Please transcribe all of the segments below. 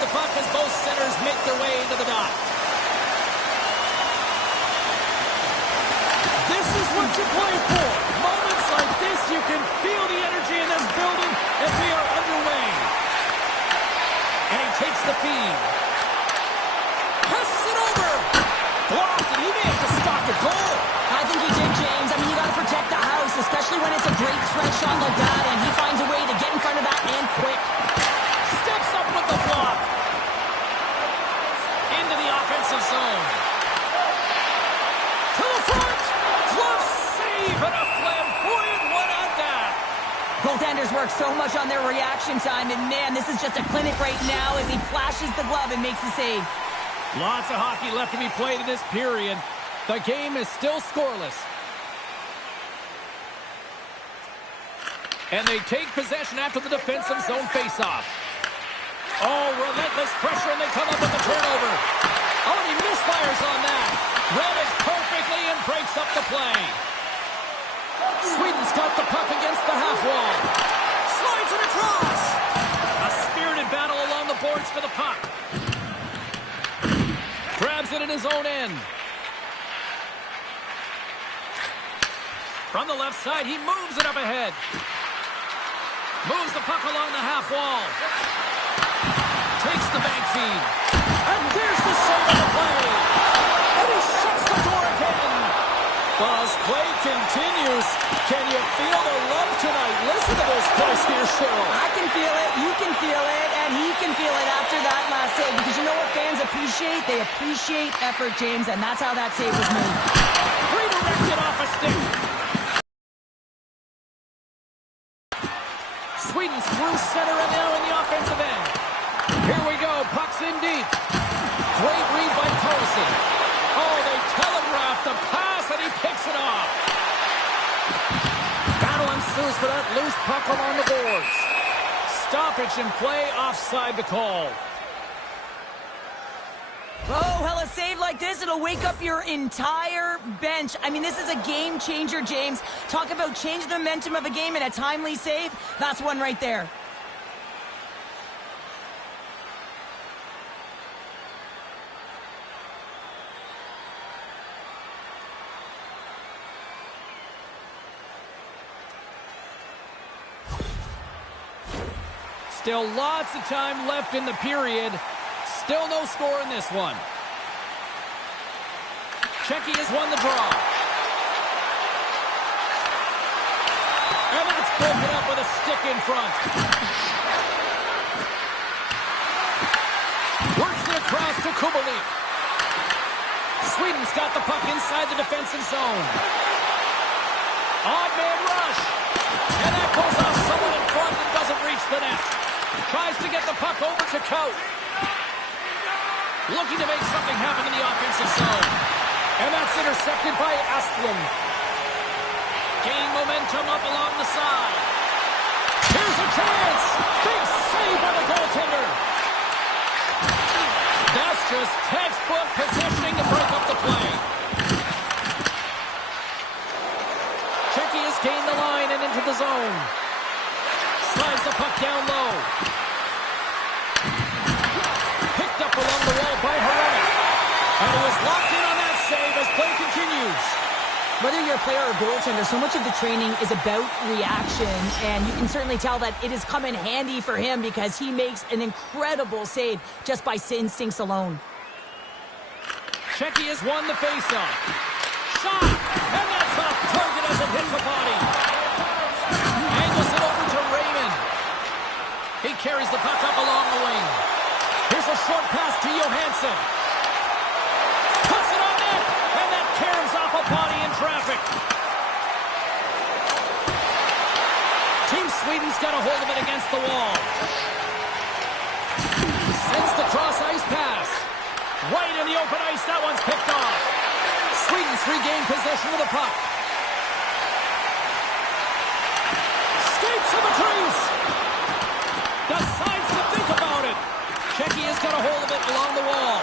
the puck as both centers make their way into the dot. This is what you play for. Moments like this, you can feel the energy in this building, and we are underway. And he takes the feed. Passes it over. Blocked, and he may have to stop the goal. I think he did, James. I mean, you got to protect the house, especially when it's a great stretch shot like that, and he finds a way to get in front of that and quick. Steps up with the block. Into the offensive zone. To the front. Glove save and a flamboyant one at that. Goaltenders work so much on their reaction time, and man, this is just a clinic right now as he flashes the glove and makes the save. Lots of hockey left to be played in this period. The game is still scoreless. And they take possession after the defensive zone faceoff. Oh, relentless pressure, and they come up with the turnover. Oh, and he misfires on that. Read it perfectly and breaks up the play. Sweden's got the puck against the half wall. Slides it across. A spirited battle along the boards for the puck. Grabs it in his own end. From the left side, he moves it up ahead. Moves the puck along the half wall. Takes the bank feed. And there's the save of the play. And he shuts the door again. Buzz play continues. Can you feel the love tonight? Listen to this place here, Cheryl. I can feel it, you can feel it, and he can feel it after that last save. Because you know what fans appreciate? They appreciate effort, James, and that's how that save was made. Redirected off a stick. Sweden's through center and now in the offensive end. Here we go. Puck's in deep. Great read by Carlson. Oh, they telegraphed the pass, and he picks it off. Battle ensues for that loose puck along the boards. Stoppage in play, offside the call. Oh, well, a save like this, it'll wake up your entire bench. I mean, this is a game changer, James. Talk about change the momentum of a game in a timely save. That's one right there. Still lots of time left in the period. Still no score in this one. Checky has won the draw. And that's broken up with a stick in front. Works it across to Kubalik. Sweden's got the puck inside the defensive zone. Odd man rush. And that goes off someone in front and doesn't reach the net. Tries to get the puck over to Coat. Looking to make something happen in the offensive zone. And that's intercepted by Asplund. Gain momentum up along the side. Here's a chance. Big save by the goaltender. That's just textbook positioning to break up the play. Checky has gained the line and into the zone. Slides the puck down low. Picked up along the wall by Hronek. And he was locked in on that save as play continues. Whether you're a player or goaltender, so much of the training is about reaction, and you can certainly tell that it has come in handy for him because he makes an incredible save just by instincts alone. Checky has won the faceoff. Shot! And that's off target as it hits the body. Angles it over to Raymond. He carries the puck up along the wing. Here's a short pass to Johansson. Puts it on net, and that caroms off a body in traffic. Team Sweden's got a hold of it against the wall. Sends the cross-ice pass. Right in the open ice, that one's picked off. Sweden's regained possession of the puck. Skates to the crease. Decides to think about it. Checky has got a hold of it along the wall.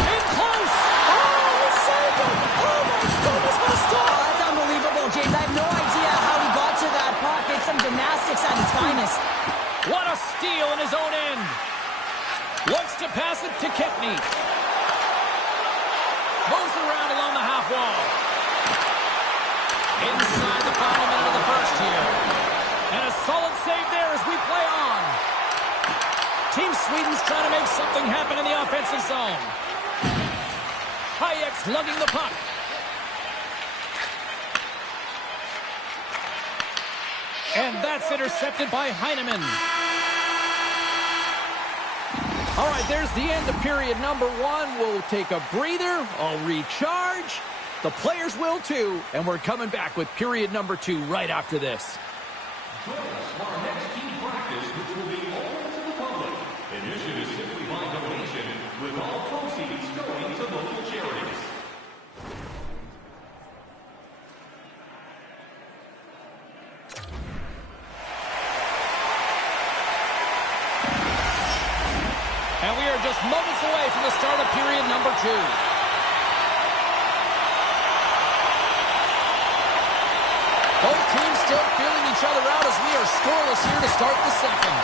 In close. Oh, he saved it. Oh, my goodness, what a stop. Oh, that's unbelievable, James. I have no idea how he got to that puck. It's some gymnastics at its finest. What a steal in his own end. Looks to pass it to Kipney. Moves it around along the half wall. Inside the final minute of the first here. And a solid save there as we play on. Team Sweden's trying to make something happen in the offensive zone. Hayek's lugging the puck. And that's intercepted by Heineman. All right, there's the end of period number 1. We'll take a breather. I'll recharge. The players will too. And we're coming back with period number 2 right after this. Join us for our next team practice, which will be open to the public. Admission is simply by donation, with all proceeds going to local charities. And we are just moments away from the start of period number 2. Both teams still feeling each other out as we are scoreless here to start the second.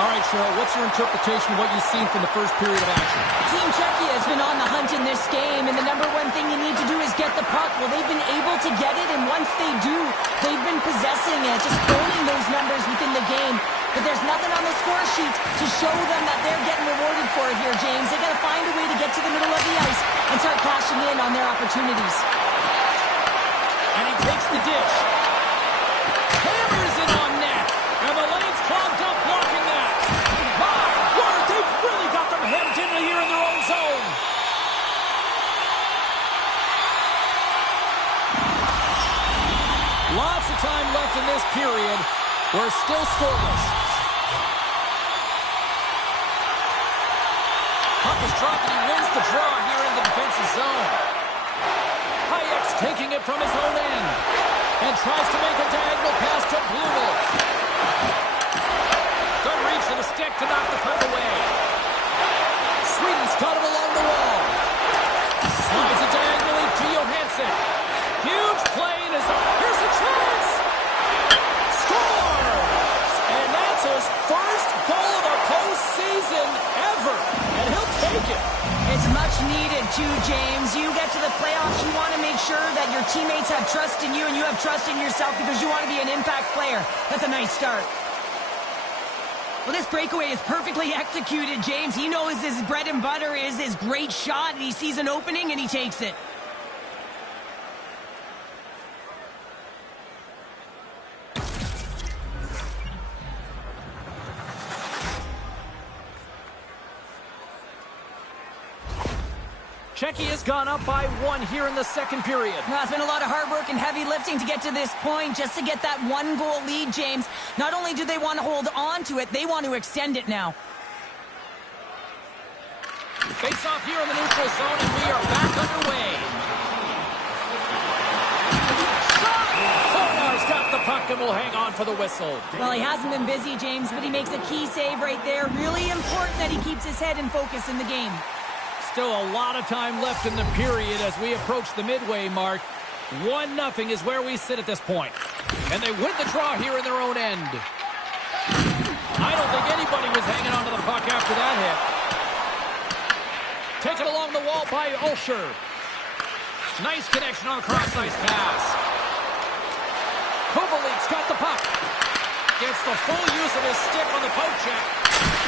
All right, Cheryl, what's your interpretation of what you've seen from the first period of action? Team Czechia has been on the hunt in this game, and the number one thing you need to do is get the puck. Well, they've been able to get it, and once they do, they've been possessing it, just owning those numbers within the game. But there's nothing on the score sheet to show them that they're getting rewarded for it here, James. They got to find a way to get to the middle of the ice and start cashing in on their opportunities. And he takes the dish. Hammers it on net. And the lane's clogged up blocking that. My word, they've really got them hemmed in here in their own zone. Lots of time left in this period. We're still scoreless. Puck is dropped and he wins the draw here in the defensive zone. Hayek's taking it from his own end and tries to make a diagonal pass to Blumel. Good reach to the stick to knock the puck away. Sweden's got him along the wall. Slides it diagonally to Johansson. Huge play and here's a chance. Scores! And that's his first goal of the postseason ever. And he'll take it. It's much needed too, James. You get to the playoffs, you want to make sure that your teammates have trust in you and you have trust in yourself because you want to be an impact player. That's a nice start. Well, this breakaway is perfectly executed, James. He knows his bread and butter is his great shot, and he sees an opening and he takes it. Czechia's gone up by 1 here in the second period. Well, it's been a lot of hard work and heavy lifting to get to this point, just to get that 1-goal lead, James. Not only do they want to hold on to it, they want to extend it now. Face off here in the neutral zone, and we are back underway. Fornar's got the puck and will hang on for the whistle. Well, he hasn't been busy, James, but he makes a key save right there. Really important that he keeps his head in focus in the game. Still a lot of time left in the period as we approach the midway mark. 1-0 is where we sit at this point. And they win the draw here in their own end. I don't think anybody was hanging on to the puck after that hit. Taken along the wall by Ulsher. Nice connection on a cross-ice pass. Kubelik's got the puck. Gets the full use of his stick on the poke check.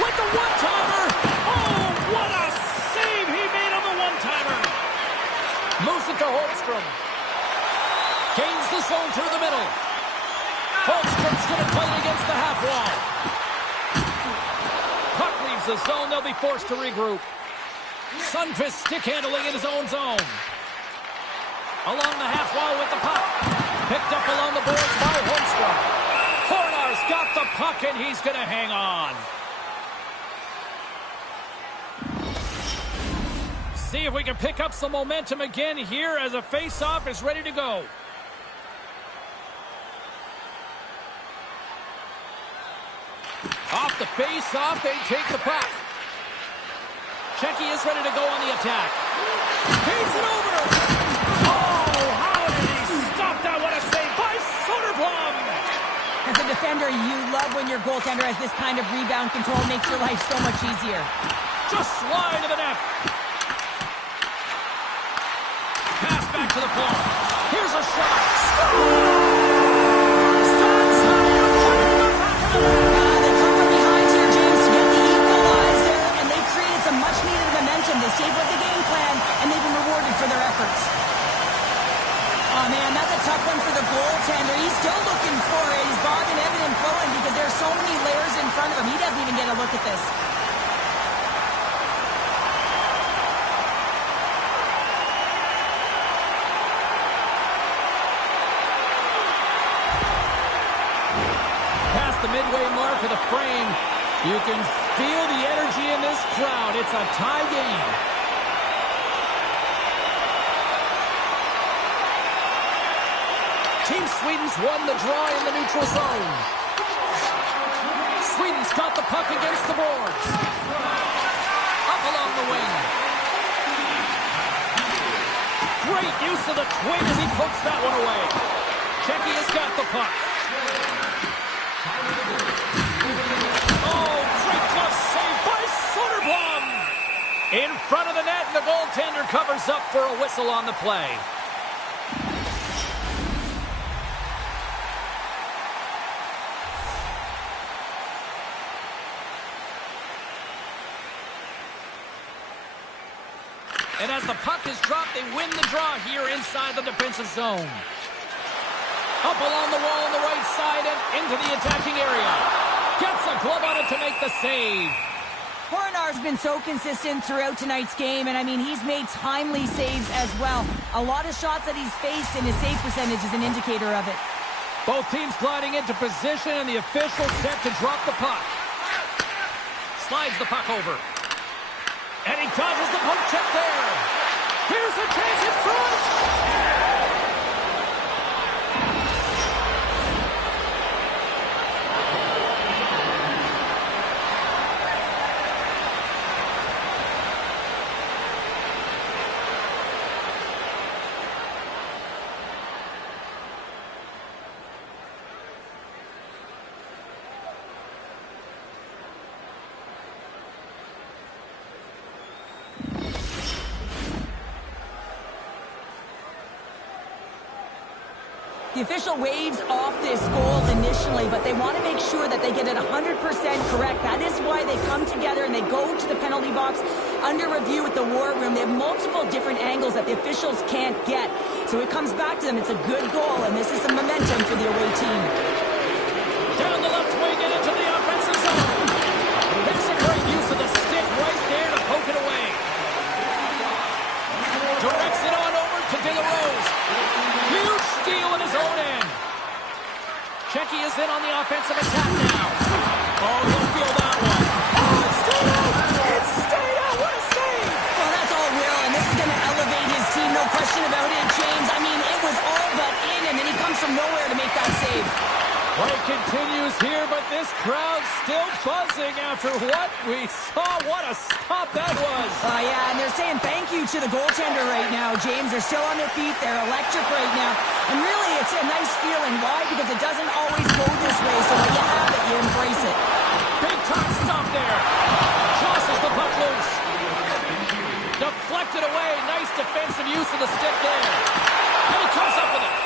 With the one-timer. Oh, what a save he made on the one-timer. Moves it to Holmstrom. Gains the zone through the middle. Holmstrom's going to play it against the half wall. Puck leaves the zone. They'll be forced to regroup. Sundqvist stick handling in his own zone. Along the half wall with the puck. Picked up along the boards by Holmstrom. Fornar's got the puck and he's going to hang on. See if we can pick up some momentum again here as a face-off is ready to go. Off the face-off, they take the puck. Czechia is ready to go on the attack. Feeds it over. Oh, how did he stop that? What a save by Soderblom. As a defender, you love when your goaltender has this kind of rebound control. It makes your life so much easier. Just slide to the net. Pass back to the point. Here's a shot. They come from behind here, James, to get the equalizer, and they created some much-needed momentum. They stayed with the game plan, and they've been rewarded for their efforts. Oh, man, that's a tough one for the goaltender. He's still looking for it. He's bobbing, ebbing, and flowing because there's so many layers in front of him. He doesn't even get a look at this. Past the midway mark of the frame, you can feel the energy in this crowd. It's a tie game. Team Sweden's won the draw in the neutral zone. Sweden's got the puck against the boards. Up along the wing. Great use of the twin as he pokes that one away. Checky has got the puck. Oh, great glove save by Soderblom. In front of the net, and the goaltender covers up for a whistle on the play. And as the puck is dropped, they win the draw here inside the defensive zone. Up along the wall on the right side and into the attacking area. Gets a glove on it to make the save. Coronar's been so consistent throughout tonight's game, and I mean, he's made timely saves as well. A lot of shots that he's faced, and his save percentage is an indicator of it. Both teams gliding into position, and the official set to drop the puck. Slides the puck over. And he dodges the poke check there. Here's a chance in front. The official waves off this goal initially, but they want to make sure that they get it 100% correct. That is why they come together and they go to the penalty box under review with the war room. They have multiple different angles that the officials can't get. So it comes back to them. It's a good goal, and this is some momentum for the away team. Down the left wing and into the offensive zone. There's a great use of the stick right there to poke it away. Directs it on over to De La Rose. Huge steal in his own end. Checky is in on the offensive attack now. Oh, he'll feel that one. Oh, it stayed out. It stayed out. What a save. Well, that's all Will, and this is going to elevate his team. No question about it, James. I mean, it was all but in, and then he comes from nowhere to make that save. Play continues here, but this crowd's still buzzing after what we saw. What a stop that was. Yeah, and they're saying thank you to the goaltender right now, James. They're still on their feet. They're electric right now. And really, it's a nice feeling. Why? Because it doesn't always go this way, so when you have it, you embrace it. Big time stop there. Tosses the puck loose. Deflected away. Nice defensive use of the stick there. And he comes up with it.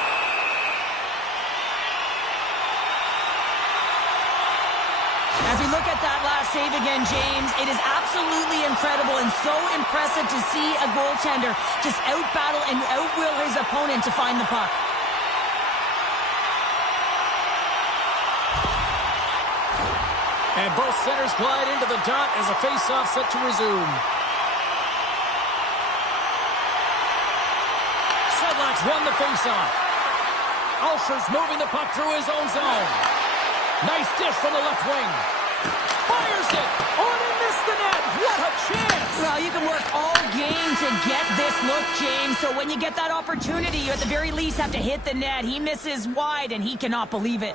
As we look at that last save again, James, it is absolutely incredible and so impressive to see a goaltender just out-battle and out-will his opponent to find the puck. And both centers glide into the dot as a face-off set to resume. Sedlak's won the face-off. Alsher's moving the puck through his own zone. Nice dish from the left wing. Fires it. Oh, and he missed the net. What a chance. Well, you can work all game to get this look, James. So when you get that opportunity, you at the very least have to hit the net. He misses wide, and he cannot believe it.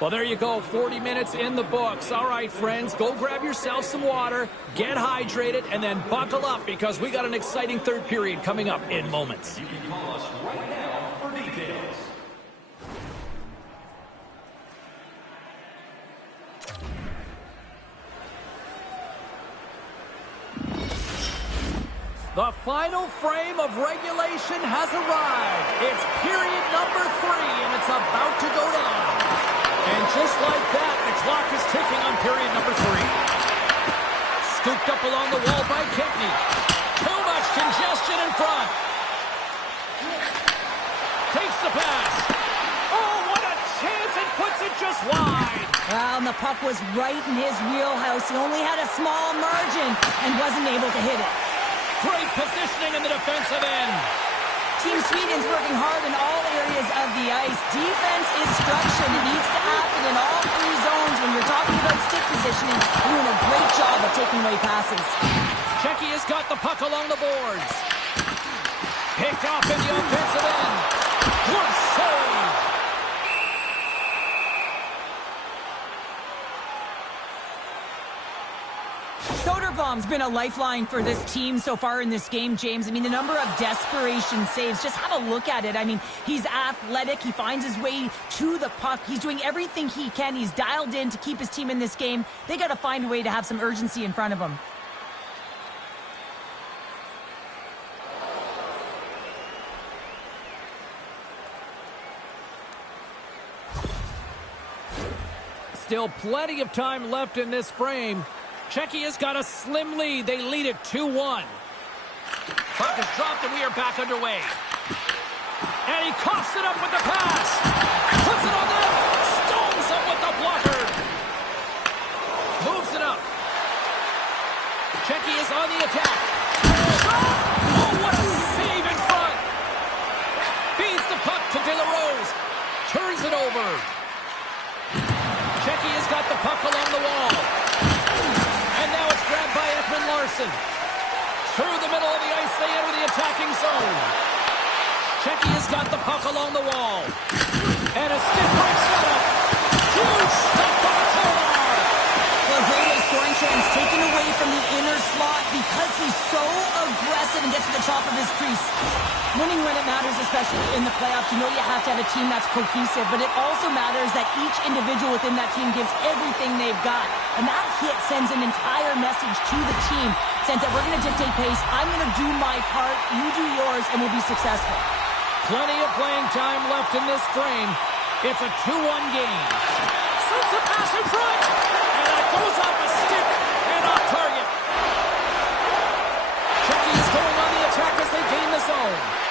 Well, there you go. 40 minutes in the books. All right, friends, go grab yourself some water, get hydrated, and then buckle up because we got an exciting third period coming up in moments. You can call us right now for details. The final frame of regulation has arrived. It's period number 3, and it's about to go down. And just like that, the clock is ticking on period number 3. Scooped up along the wall by Kempney. Too much congestion in front. Takes the pass. Oh, what a chance, and puts it just wide. Well, and the puck was right in his wheelhouse. He only had a small margin and wasn't able to hit it. Great positioning in the defensive end. Team Sweden's working hard in all areas of the ice. Defense is structured. It needs to happen in all 3 zones. When you're talking about stick positioning, you're doing a great job of taking away passes. Shecky has got the puck along the boards. Picked off in the offensive end. Good save. Soderblom's been a lifeline for this team so far in this game, James. I mean, the number of desperation saves, just have a look at it. I mean, he's athletic. He finds his way to the puck. He's doing everything he can. He's dialed in to keep his team in this game. They got to find a way to have some urgency in front of him. Still plenty of time left in this frame. Shecky has got a slim lead. They lead it 2-1. Puck is dropped and we are back underway. And he coughs it up with the pass. Puts it on net. Stones him with the blocker. Moves it up. Shecky is on the attack. Oh, what a save in front. Feeds the puck to De La Rose. Turns it over. Shecky has got the puck along the wall. And now it's grabbed by Ekman Larsson. Through the middle of the ice, they enter the attacking zone. Shecky has got the puck along the wall. And a stiff break setup. Huge stop by Tolar. Well, great scoring chance taken away from the inner slot because he's so aggressive and gets to the top of his crease. Winning when it matters, especially in the playoffs, you know you have to have a team that's cohesive, but it also matters that each individual within that team gives everything they've got. And that hit sends an entire message to the team. Says that we're going to dictate pace, I'm going to do my part, you do yours, and we'll be successful. Plenty of playing time left in this frame. It's a 2-1 game. Sends a pass in front, and it goes off a stick and off target. Shecky is going on the attack as they gain the zone.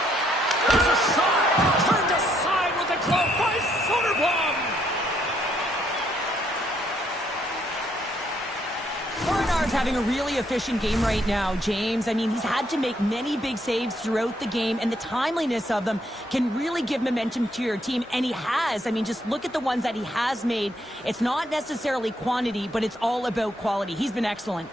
There's a shot, turned aside with a glove by Soderblom. Bernard's having a really efficient game right now, James. I mean, he's had to make many big saves throughout the game, and the timeliness of them can really give momentum to your team, and he has. I mean, just look at the ones that he has made. It's not necessarily quantity, but it's all about quality. He's been excellent.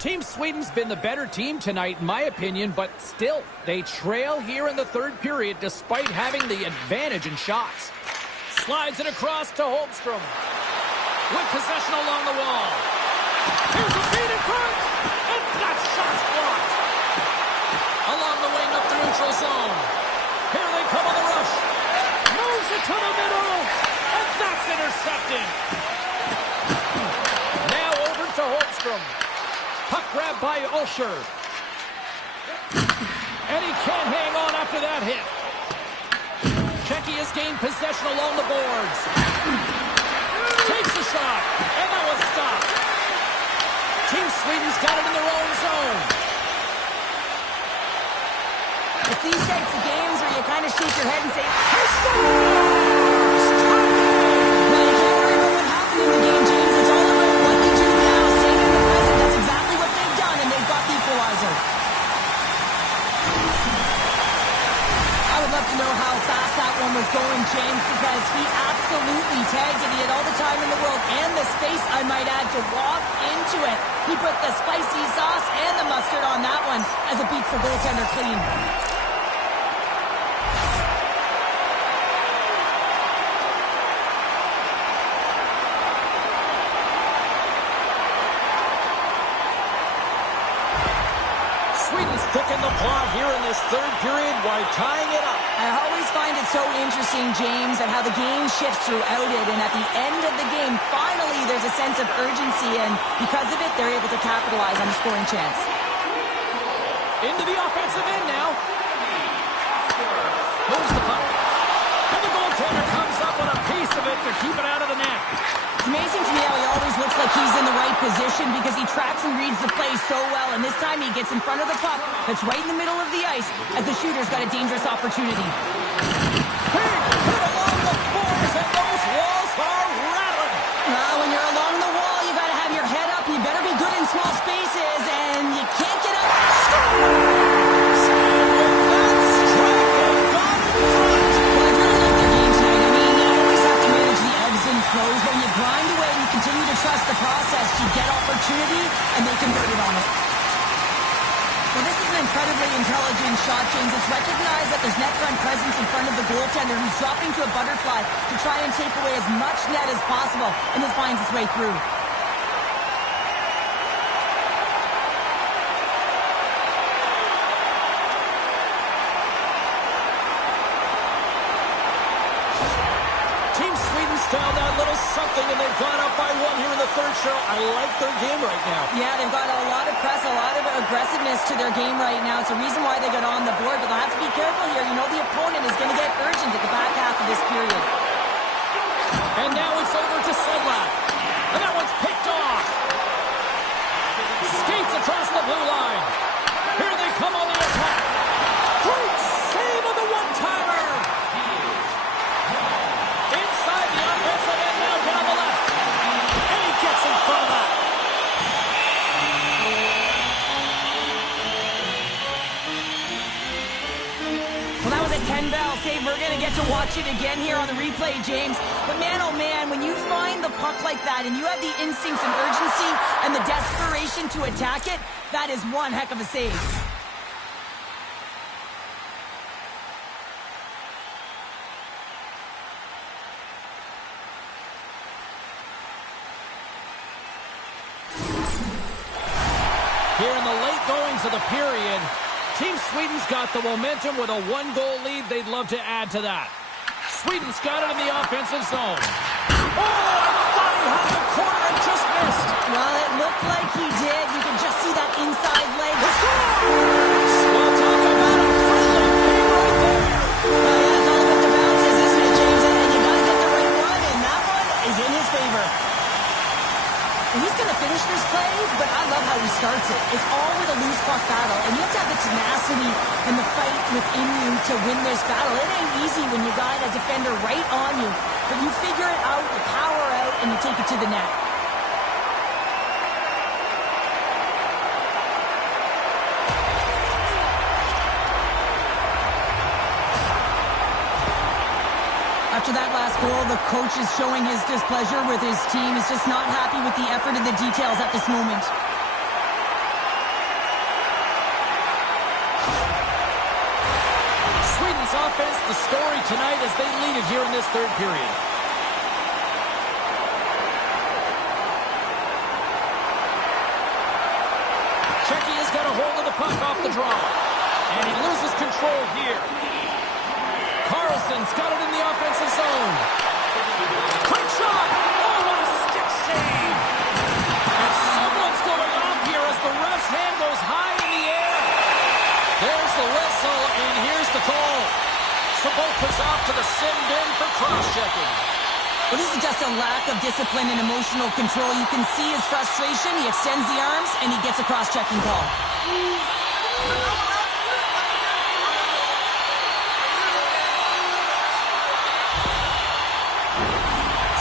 Team Sweden's been the better team tonight, in my opinion, but still, they trail here in the third period despite having the advantage in shots. Slides it across to Holmstrom. With possession along the wall. Here's a feed in front, and that shot's blocked. Along the wing up the neutral zone. Here they come on the rush. Moves it to the middle, and that's intercepted. Now over to Holmstrom. Puck grabbed by Ulsher. And he can't hang on after that hit. Shecky has gained possession along the boards. Takes a shot, and that was stopped. Team Sweden's got it in their own zone. It's these types of games where you kind of shake your head and say, He scores! well, you can't worry about what happened in the game, James. It's all about what you do now. Staying in the present. That's exactly what they've done, and they've got the equalizer. I would love to know how fast that one was going, James, because he absolutely tagged it. He had all the time in the world and the space, I might add, to walk into it. He put the spicy sauce and the mustard on that one as it beats the goaltender clean. Sweden's picking the plot here in this third period while tying it up. I always find it so interesting, James, and how the game shifts throughout it. And at the end of the game, finally, there's a sense of urgency. And because of it, they're able to capitalize on the scoring chance. Into the offensive end now. Moves the puck. And the goaltender comes up with a piece of it to keep it out of the net. It's amazing to me how he always looks like he's in the right position because he tracks and reads the play so well. And this time he gets in front of the puck that's right in the middle of the ice as the shooter's got a dangerous opportunity. Big hit along the boards, and those walls are rattling. When you're along the wall, you got to have your head up. You better be good in small spaces, and you can't get up. But when you grind away and you continue to trust the process, you get opportunity, and they converted on it. Well, this is an incredibly intelligent shot, James. It's recognized that there's net front presence in front of the goaltender who's dropping to a butterfly to try and take away as much net as possible, and this finds its way through. Found that little something, and they've gone up by one here in the third, Cheryl. I like their game right now. Yeah, they've got a lot of press, a lot of aggressiveness to their game right now. It's a reason why they got on the board, but they'll have to be careful here. You know the opponent is going to get urgent at the back half of this period. And now it's over to Sedlak. And that one's picked off. Skates across the blue line. Here they come on the attack. Great save on the one-timer. Inside the offensive end, now down the left. And he gets in front of that. Well, that was a 10-bell save. We're going to get to watch it again here on the replay, James. But man, oh man, when you find the puck like that and you have the instincts and urgency and the desperation to attack it, that is one heck of a save. Here in the late goings of the period, Team Sweden's got the momentum with a one-goal lead. They'd love to add to that. Sweden's got it in the offensive zone. Oh, I thought he had the corner and just missed. Well, it looked like he did. You can just see that inside leg. Well, talk about a friendly game right there. Yeah, it's all about the bounces, isn't it, James? And you got to get the right one, and that one is in his favor. And he's going to finish this play, but I love how he starts it. It's all with a loose puck battle, and you have to have the tenacity and the fight within you to win this battle. It ain't easy when you got a defender right on you, but you figure it out, you power out, and you take it to the net. After that last goal, the coach is showing his displeasure with his team. He's just not happy with the effort and the details at this moment. Sweden's offense, the story tonight as they lead it here in this third period. Checky has got a hold of the puck off the draw. And he loses control here. Carlson's got it in the offensive zone. Quick shot! Oh, what a stick save! And someone's going off here as the ref's hand goes high in the air. There's the whistle, and here's the call. Sabot puts off to the sin bin for cross-checking. Well, this is just a lack of discipline and emotional control. You can see his frustration. He extends the arms, and he gets a cross-checking call.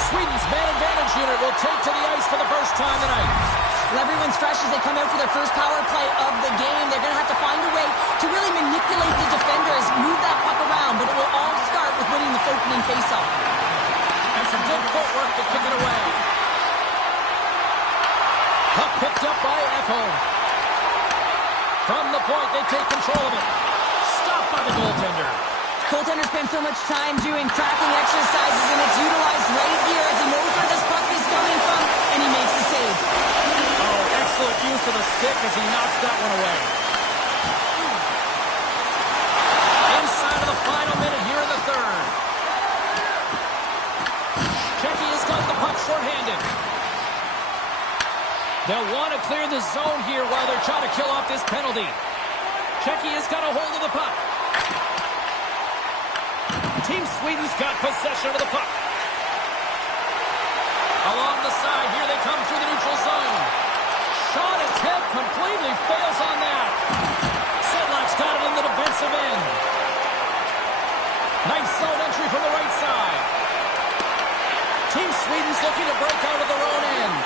Sweden's man advantage unit will take to the ice for the first time tonight. Well, everyone's fresh as they come out for their first power play of the game. They're going to have to find a way to really manipulate the defenders, move that puck around, but it will all start with winning the opening faceoff. And some good footwork to kick it away. Puck picked up by Echo. From the point, they take control of it. Stopped by the goaltender. Goaltender spends so much time doing tracking exercises, and it's utilized right here as he knows where this puck is coming from, and he makes the save. Oh, excellent use of the stick as he knocks that one away. Inside of the final minute They'll want to clear the zone here while they're trying to kill off this penalty. Czechia has got a hold of the puck. Team Sweden's got possession of the puck. Along the side, here they come through the neutral zone. Shot attempt completely fails on that. Sedlak's got it in the defensive end. Nice zone entry from the right side. Team Sweden's looking to break out of their own end.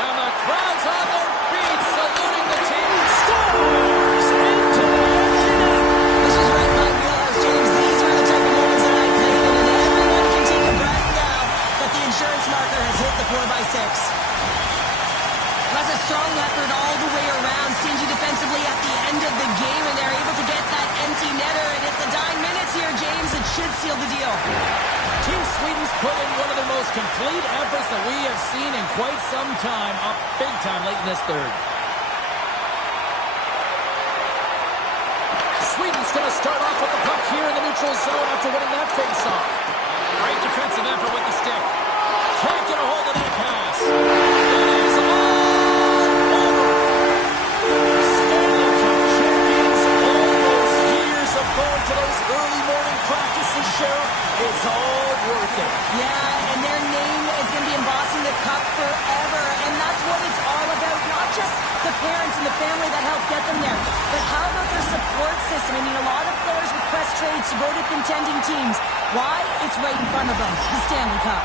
And the crowd's on their feet, saluting the team. Scores into the empty net. This is right in my wheelhouse, James. These are the type of moments that I played in, and everyone can take a breath now that the insurance marker has hit the 4x6. That's a strong effort all the way around. Stingy defensively at the end of the game, and they're able to get that empty netter. And it's the dying minutes here, James. It should seal the deal. Team Sweden's put in one of the most complete efforts that we have seen in quite some time, up big time late in this third. Sweden's going to start off with the puck here in the neutral zone after winning that faceoff. Great defensive effort with the stick. Can't get a hold of that pass. It is all over. Stanley Cup champions, all those years of going to those early morning practices, Cheryl, it's all worth it. Yeah, and their name is going to be embossing the cup forever, and that's what it's all about. Not just the parents and the family that helped get them there, but how about their support system? I mean, a lot of players request trades to go to contending teams. Why? It's right in front of them, the Stanley Cup.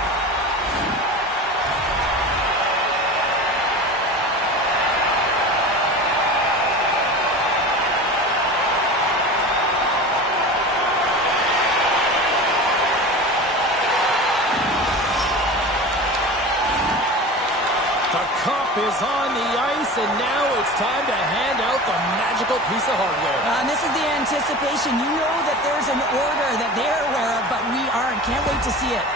Is on the ice, and now it's time to hand out the magical piece of hardware. And this is the anticipation. You know that there's an order that they're aware of, but we aren't. Can't wait to see it.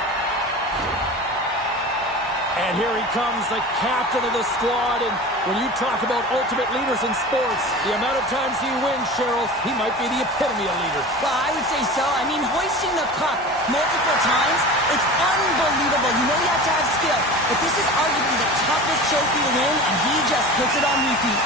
And here he comes, the captain of the squad. And when you talk about ultimate leaders in sports, the amount of times he wins, Cheryl, he might be the epitome of leader. Well, I would say so. I mean, hoisting the cup multiple times, it's unbelievable. You know you have to have skill. But this is arguably the toughest trophy to win, and he just puts it on repeat.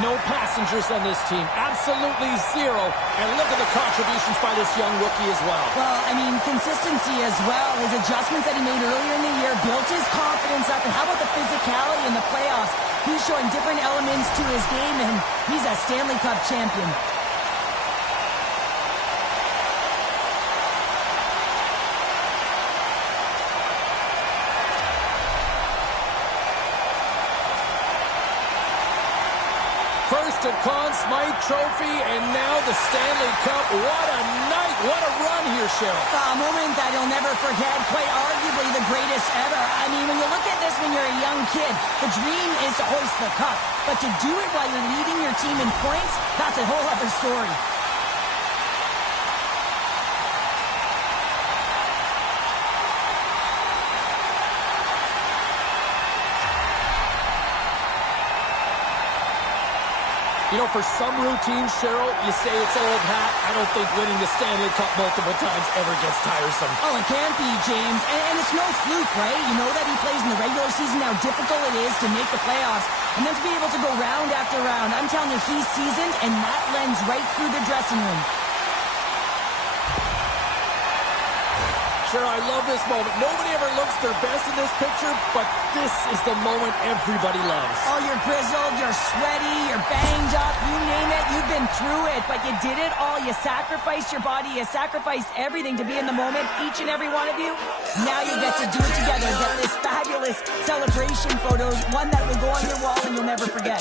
No passengers on this team. Absolutely zero. And look at the contributions by this young rookie as well. Well, I mean, consistency as well. His adjustments that he made earlier in the year built his confidence up. And how about the physicality in the playoffs? He's showing different elements to his game, and he's a Stanley Cup champion. First a Conn Smythe Trophy, and now the Stanley Cup. What a night. What a run here, Cheryl. A moment that he'll never forget, quite arguably the greatest ever. I mean, when you look at this when you're a young kid, the dream is to hoist the cup. But to do it while you're leading your team in points, that's a whole other story. You know, for some routines, Cheryl, you say it's old hat. I don't think winning the Stanley Cup multiple times ever gets tiresome. Oh, it can't be, James. And it's no fluke, right? You know that he plays in the regular season, how difficult it is to make the playoffs. And then to be able to go round after round. I'm telling you, he's seasoned, and that lends right through the dressing room. Cheryl, I love this moment. Nobody ever looks their best in this picture, but this is the moment everybody loves. Oh, you're grizzled, you're sweaty, you're banged up, you name it, you've been through it, but you did it all. You sacrificed your body, you sacrificed everything to be in the moment, each and every one of you. Now you get to do it together, get this fabulous celebration photo, one that will go on your wall and you'll never forget.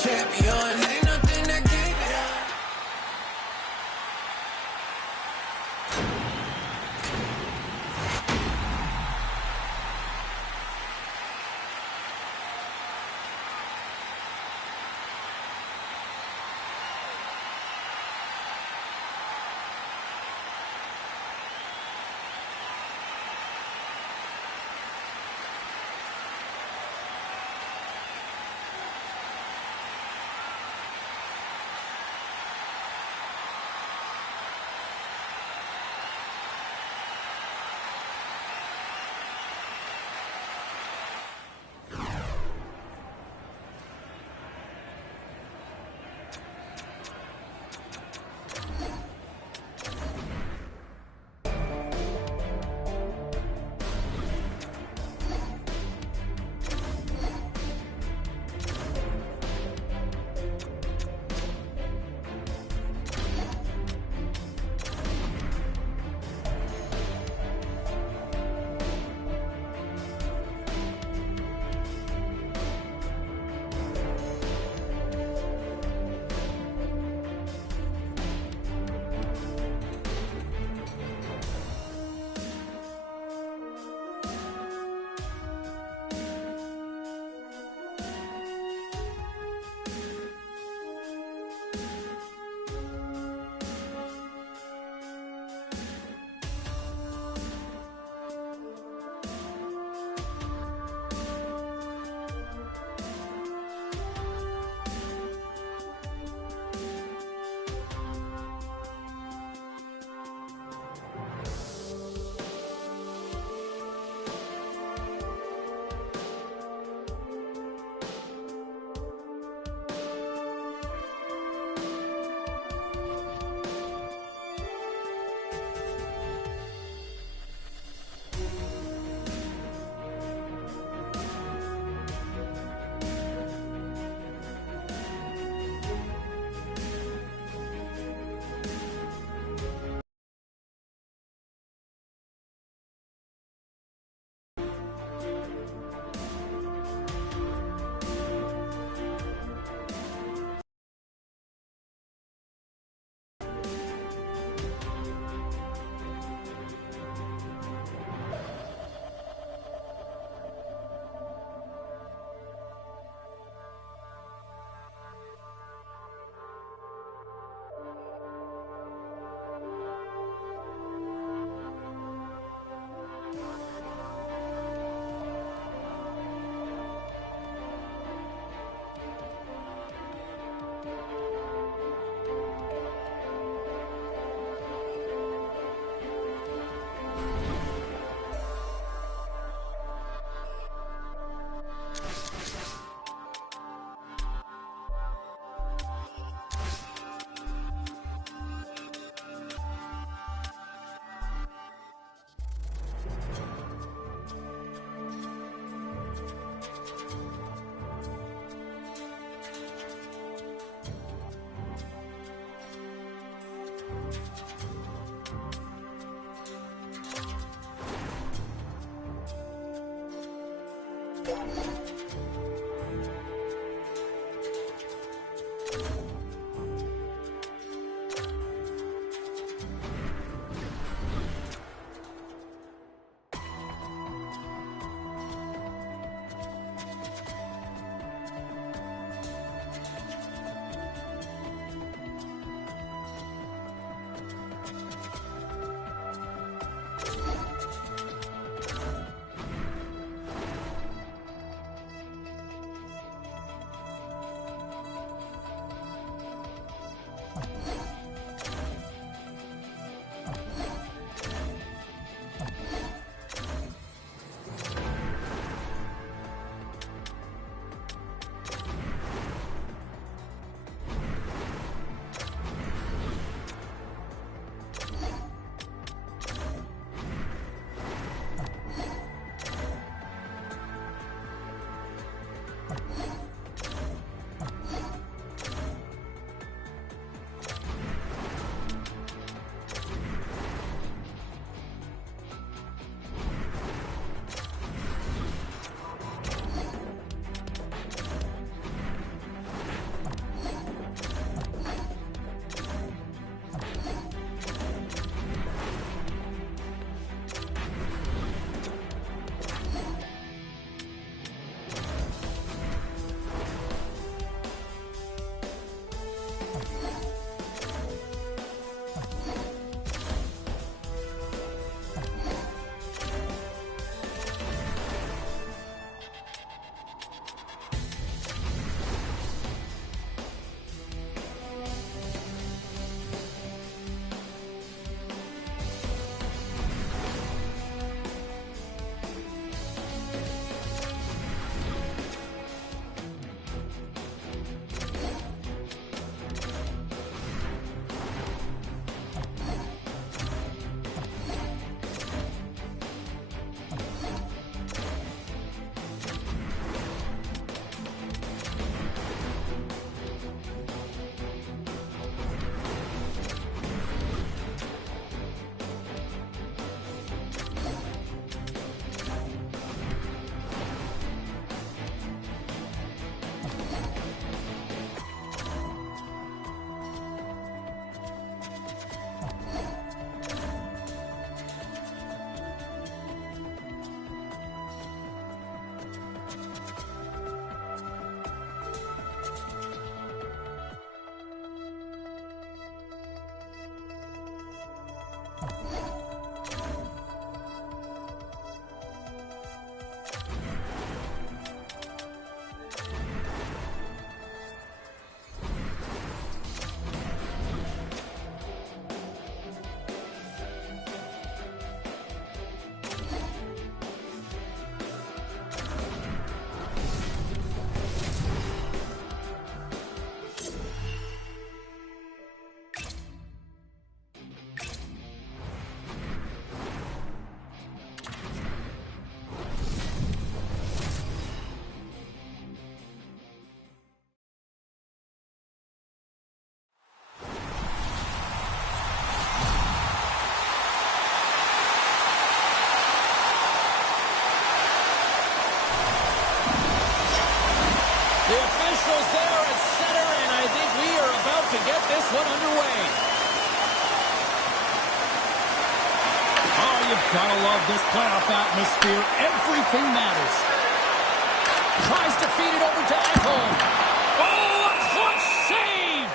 The officials there at center, and I think we are about to get this one underway. Oh, you've got to love this playoff atmosphere. Everything matters. Tries to feed it over to Ekholm. Oh, a clutch save!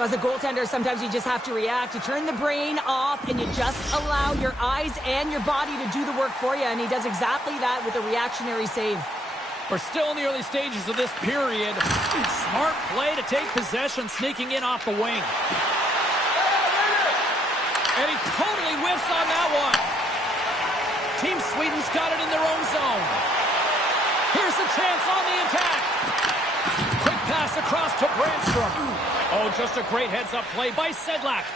As a goaltender, sometimes you just have to react. You turn the brain off, and you just allow your eyes and your body to do the work for you, and he does exactly that with a reactionary save. We're still in the early stages of this period. Smart play to take possession, sneaking in off the wing. And he totally whiffs on that one. Team Sweden's got it in their own zone. Here's a chance on the attack. Quick pass across to Brandstrom. Oh, just a great heads-up play by Sedlak.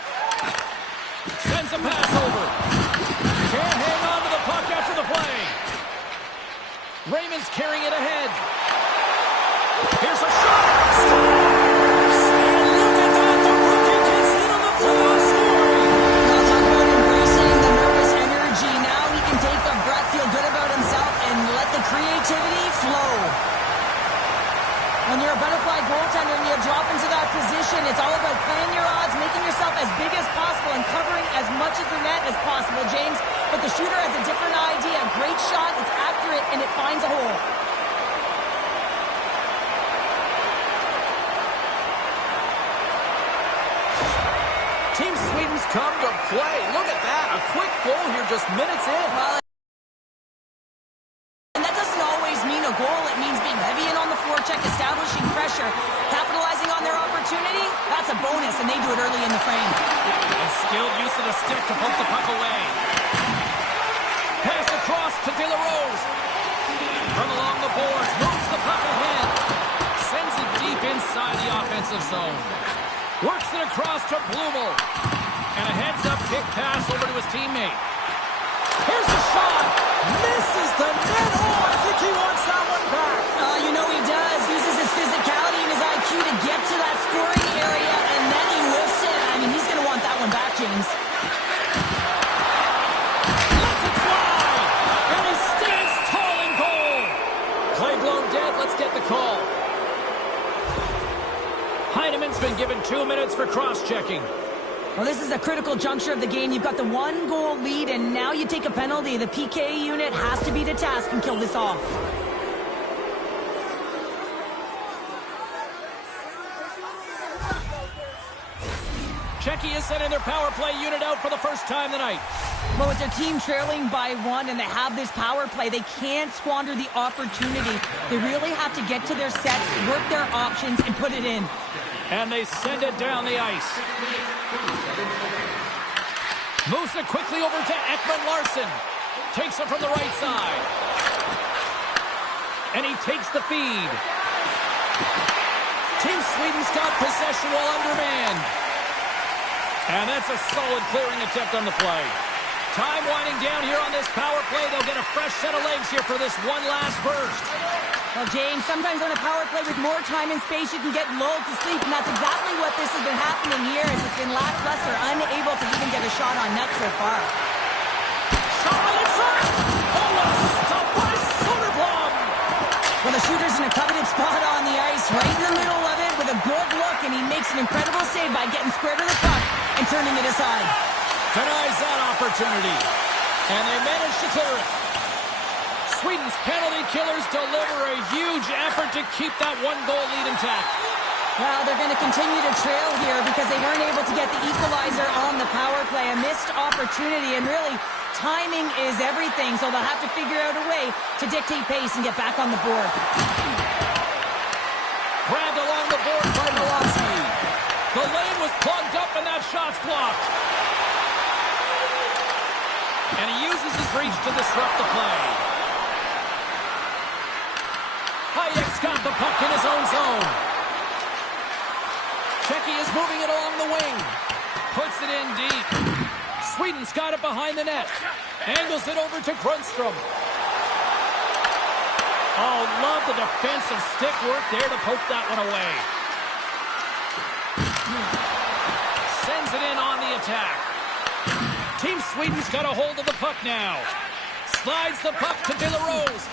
Sends a pass over. Can't hang on to the puck after the play. Raymond's carrying it ahead. Here's a shot. Scores! And look at that. The rookie gets in on the playoff scoring. Now talk about embracing the nervous energy. Now he can take a breath, feel good about himself, and let the creativity flow. When you're a butterfly goaltender and you drop into that position, it's all about playing your odds, making yourself as big as possible, and covering as much of the net as possible, James. But the shooter has a different idea. Great shot, it's accurate, and it finds a hole. Team Sweden's come to play. Look at that. A quick goal here just minutes in. Well, and that doesn't always mean a goal. It means being heavy in on the forecheck, establishing pressure, capitalizing on their opportunity. That's a bonus. and they do it early in the frame. A skilled use of the stick to poke the puck away. Pass across to De La Rose. From along the boards, moves the puck ahead. Sends it deep inside the offensive zone. Works it across to Blumel. And a heads-up kick pass over to his teammate. Here's the shot. Misses the net. Oh, I think he wants that one back. You know he does. Uses his physicality and his IQ to get to that scoring area, and then he whiffs it. I mean, he's going to want that one back, James. Lets it fly. And he stands tall in goal. Play blown dead. Let's get the call. Heineman's been given 2 minutes for cross-checking. Well, this is a critical juncture of the game. You've got the 1-goal lead, and now you take a penalty. The PK unit has to be to task and kill this off. Czechia is sending their power play unit out for the first time tonight. Well, with their team trailing by 1 and they have this power play, they can't squander the opportunity. They really have to get to their sets, work their options, and put it in. And they send it down the ice. Moves it quickly over to Ekman-Larsson. Takes it from the right side. And he takes the feed. Team Sweden's got possession while undermanned. And that's a solid clearing attempt on the play. Time winding down here on this power play. They'll get a fresh set of legs here for this one last burst. Well, James, sometimes on a power play with more time and space, you can get lulled to sleep, and that's exactly what this has been happening here, as it's been lackluster, unable to even get a shot on net so far. Shot right inside! Oh, what a stop by Soderblom! Well, the shooter's in a coveted spot on the ice, right in the middle of it, with a good look, and he makes an incredible save by getting square to the puck and turning it aside. Denies that opportunity. And they manage to clear it. Sweden's penalty killers deliver a huge effort to keep that 1-goal lead intact. Well, they're going to continue to trail here because they weren't able to get the equalizer on the power play. A missed opportunity, and really, timing is everything, so they'll have to figure out a way to dictate pace and get back on the board. Grabbed along the board by Milwaukee. The lane was plugged up, and that shot's blocked. And he uses his reach to disrupt the play. Hayek's got the puck in his own zone. Czechia is moving it along the wing. Puts it in deep. Sweden's got it behind the net. Angles it over to Grundstrom. Oh, love the defensive stick work there to poke that one away. Sends it in on the attack. Team Sweden's got a hold of the puck now. Slides the puck to De La Rose.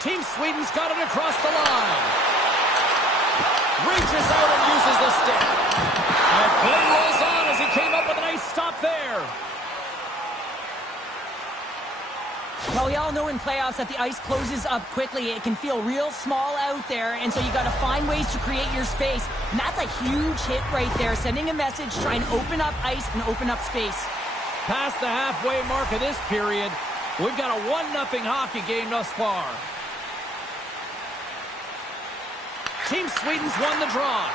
Team Sweden's got it across the line. Reaches out and uses the stick. And play rolls on as he came up with a nice stop there. Well, we all know in playoffs that the ice closes up quickly. It can feel real small out there, and so you got to find ways to create your space. And that's a huge hit right there, sending a message, trying to open up ice and open up space. Past the halfway mark of this period, we've got a 1-0 hockey game thus far. Team Sweden's won the draw.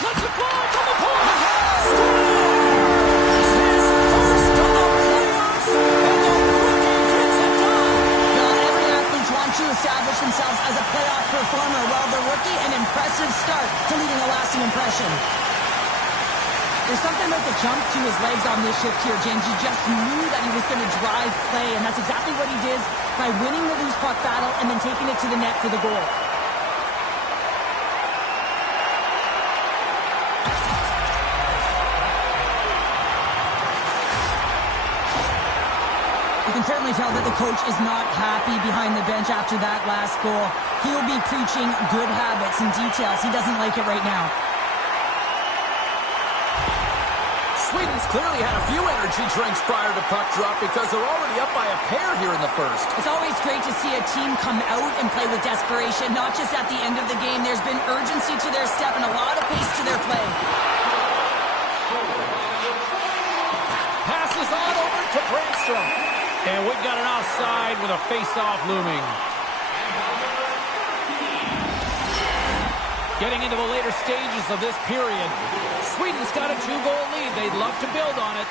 Let's it fly from the point! Scores! His first of the playoffs, and the rookie gets it done! Well, every athlete wants to establish themselves as a playoff performer. Well, the rookie, an impressive start to leaving a lasting impression. There's something about the jump to his legs on this shift here, James. You just knew that he was going to drive play, and that's exactly what he did by winning the loose puck battle and then taking it to the net for the goal. You can certainly tell that the coach is not happy behind the bench after that last goal. He'll be preaching good habits and details. He doesn't like it right now. Sweden's clearly had a few energy drinks prior to puck drop because they're already up by a pair here in the first. It's always great to see a team come out and play with desperation, not just at the end of the game. There's been urgency to their step and a lot of pace to their play. Passes on over to Grundstrom. And we've got an offside with a face-off looming. Getting into the later stages of this period. Sweden's got a 2-goal lead. They'd love to build on it.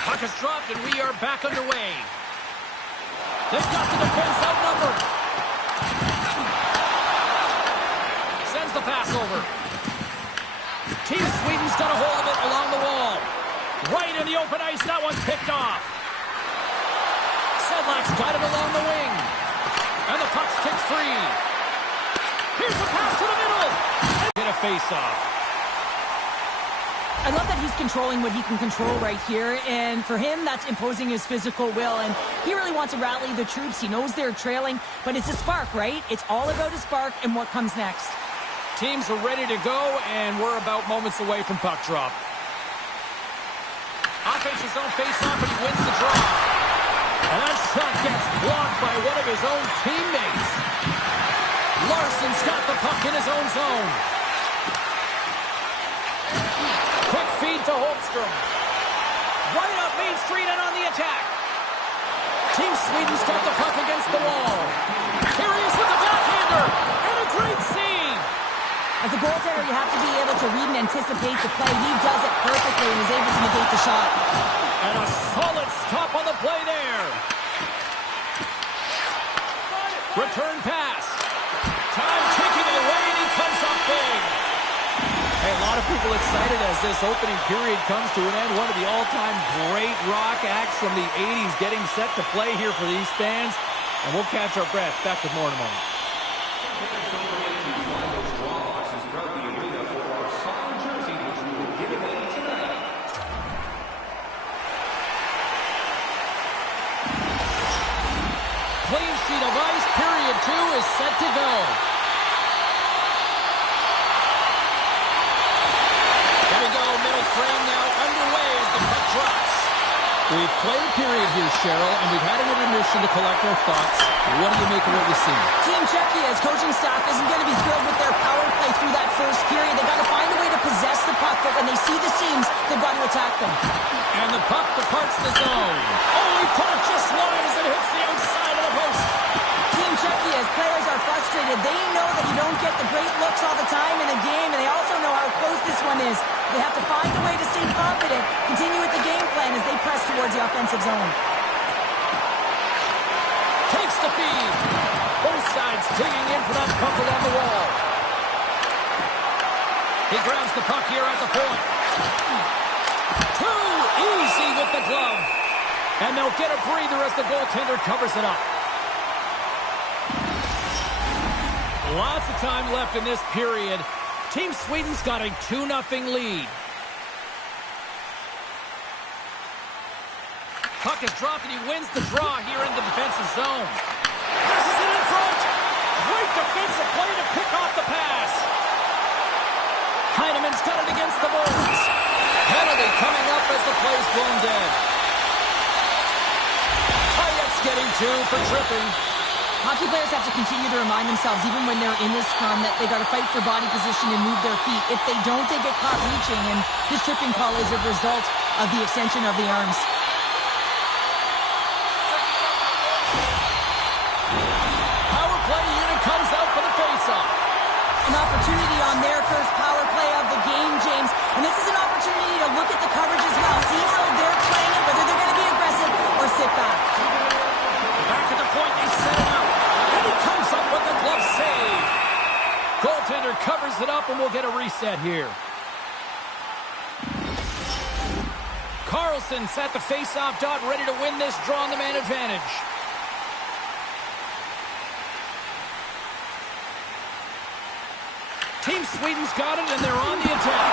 Puck is dropped, and we are back underway. They've got the defense outnumbered. Sends the pass over. Team Sweden's got a hold of it along the wall. Right in the open ice. That one's picked off. Sedlak's got it along the wing. And the puck's kicked free. Here's the pass to the middle. Get a face-off. I love that he's controlling what he can control right here, and for him, that's imposing his physical will, and he really wants to rally the troops. He knows they're trailing, but it's a spark, right? It's all about a spark and what comes next. Teams are ready to go, and we're about moments away from puck drop. Offense's own face-off, and he wins the draw. And that shot gets blocked by one of his own teammates. Larson's got the puck in his own zone. Quick feed to Holmstrom. Right up Main Street and on the attack. Team Sweden's got the puck against the wall. Here he is with the backhander. And a great save. As a goaltender, you have to be able to read and anticipate the play. He does it perfectly and is able to negate the shot. And a solid stop on the play there. Return pass. Time taking it away, and he comes up big. Hey, a lot of people excited as this opening period comes to an end. One of the all-time great rock acts from the 80s getting set to play here for these fans. And we'll catch our breath. Back with more in a moment. Clean sheet of ice. Period 2 is set to go. There we go. Middle frame now underway as the puck drops. We've played a period here, Cheryl, and we've had an intermission to collect our thoughts. What do you make of what we've seen? Team Czechia's coaching staff isn't going to be thrilled with their power play through that first period. They've got to find a way to possess the puck, but when they see the seams, they've got to attack them. And the puck departs the zone. Oh, he put it just wide as it hits the outside of the post. Team Czechia's players are frustrated. They know that you don't get the great looks all the time in a game, and they also know how close this one is. They have to find a way to stay confident, continue with the game plan as they press towards the offensive zone. Takes the feed. Both sides digging in for that puck along the wall. He grabs the puck here at the point. Too easy with the glove. And they'll get a breather as the goaltender covers it up. Lots of time left in this period. Team Sweden's got a 2-0 lead. Puck is dropped and he wins the draw here in the defensive zone. Passes it in front. Great defensive play to pick off the pass. Heineman's got it against the boards. Penalty coming up as the play's blown dead. Hayek's getting 2 for tripping. Hockey players have to continue to remind themselves, even when they're in this scrum, that they got to fight for body position and move their feet. If they don't, they get caught reaching, and this tripping call is a result of the extension of the arms. Power play unit comes out for the face-off. An opportunity on their first power play of the game, James, and this is an opportunity to look at the coverage as well. See how they're playing it, whether they're going to be aggressive or sit back. Back to the point, they set it up. And he comes up with the glove save. Goaltender covers it up, and we'll get a reset here. Carlson's at the face-off dot, ready to win this draw on the man advantage. Team Sweden's got it, and they're on the attack.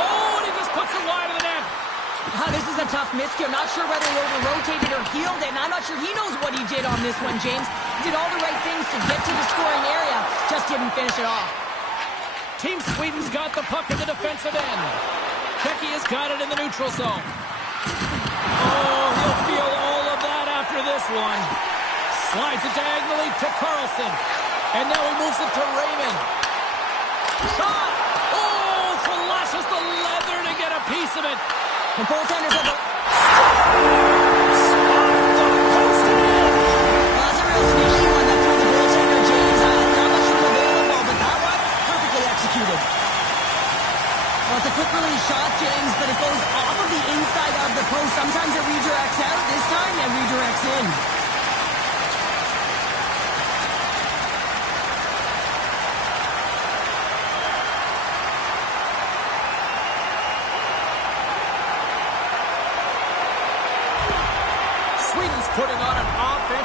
Oh, and he just puts it wide of the net. This is a tough miscue. I'm not sure whether he over-rotated or healed it, and I'm not sure he knows what he did on this one, James. He did all the right things to get to the scoring area, just didn't finish it off. Team Sweden's got the puck in the defensive end. Czechia's got it in the neutral zone. Oh, he'll feel all of that after this one. Slides it diagonally to Carlson. And now he moves it to Raymond. Shot! Oh, flashes the leather to get a piece of it. The goaltenders have the... Off the post in! Well, that's a real sneaky one that comes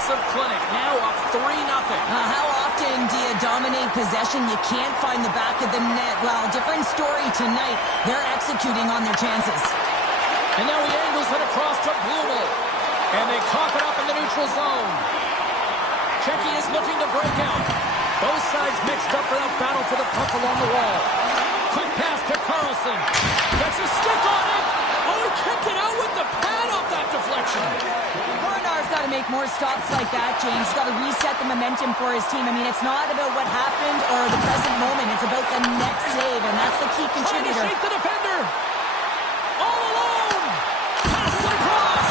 offensive clinic, now up 3-0. How often do you dominate possession? You can't find the back of the net. Well, different story tonight. They're executing on their chances. And now he angles it across to Blumel. And they cough it up in the neutral zone. Checky is looking to break out. Both sides mixed up for that battle for the puck along the wall. Quick pass to Carlson. Gets a stick on it. Oh, he kept it out with the pad off that deflection. Coronar's got to make more stops like that, James. He's got to reset the momentum for his team. I mean, it's not about what happened or the present moment. It's about the next save, and that's the key Trying to contributor. shake the defender. All alone. Pass it across.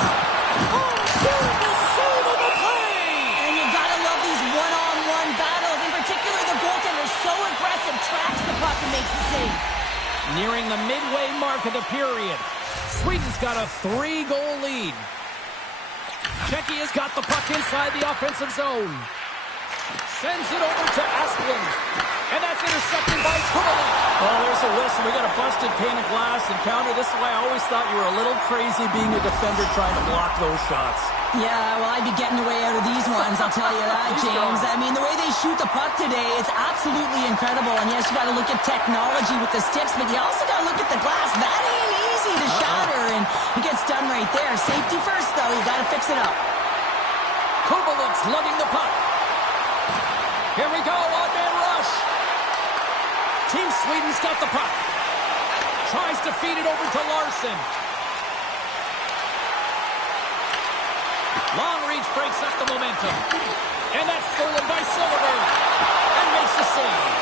Oh, beautiful save of the play. And you got to love these one-on-one battles. In particular, the goaltender so aggressive, tracks the puck and makes the save. Nearing the midway mark of the period. Sweden's got a 3-goal lead. Checky has got the puck inside the offensive zone. Sends it over to Asplund. And that's intercepted by Nhlololo. Oh, there's a whistle. We got a busted pane of glass encounter. This is why I always thought you were a little crazy being a defender trying to block those shots. Yeah, well, I'd be getting away out of these ones, I'll tell you that, James. I mean, the way they shoot the puck today, it's absolutely incredible. And yes, you got to look at technology with the sticks, but you also got to look at the glass. That ain't easy to shatter, and it gets done right there. Safety first, though. You got to fix it up. Kubelik's lugging the puck. Here we go, odd-man rush. Team Sweden's got the puck. Tries to feed it over to Larson. Long reach breaks up the momentum. And that's stolen by Silverberg. And makes the save.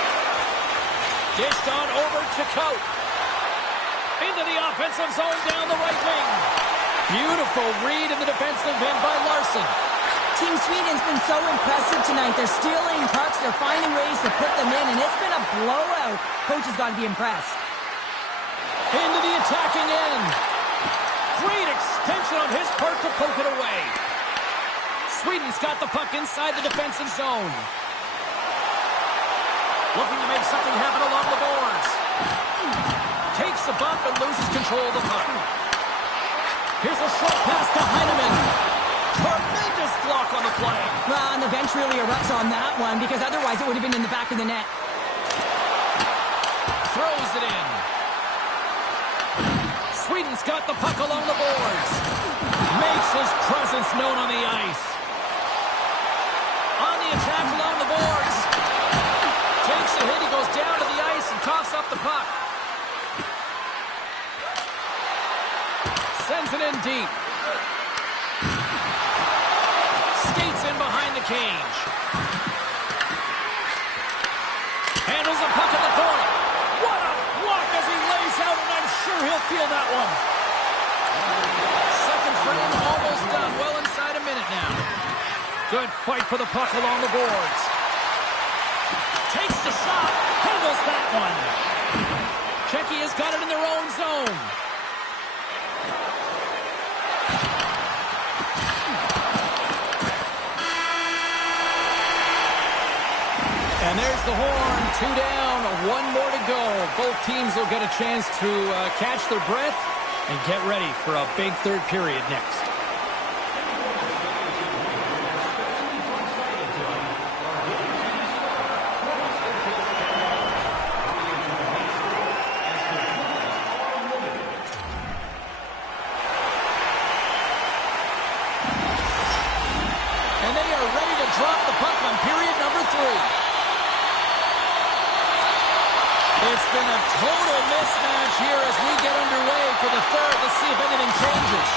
Dished on over to Coat. Into the offensive zone down the right wing. Beautiful read in the defensive end by Larson. Team Sweden's been so impressive tonight. They're stealing pucks. They're finding ways to put them in, and it's been a blowout. Coach has got to be impressed. Into the attacking end. Great extension on his part to poke it away. Sweden's got the puck inside the defensive zone. Looking to make something happen along the boards. Takes a bump and loses control of the puck. Here's a short pass to Heineman. Tremendous block on the play. Well, and the bench really erupts on that one because otherwise it would have been in the back of the net. Throws it in. Sweden's got the puck along the boards. Makes his presence known on the ice. On the attack along the boards. Takes a hit. He goes down to the ice and coughs up the puck. Sends it in deep. Skates in behind the cage. Handles the puck at the point. What a block as he lays out, and I'm sure he'll feel that one. Second frame almost done. Well inside a minute now. Good fight for the puck along the boards. Takes the shot. Handles that one. Checky has got it in their own zone. And there's the horn. 2 down, 1 more to go. Both teams will get a chance to catch their breath and get ready for a big third period next. And they are ready to drop the puck on period number 3. It's been a total mismatch here as we get underway for the third. Let's see if anything changes.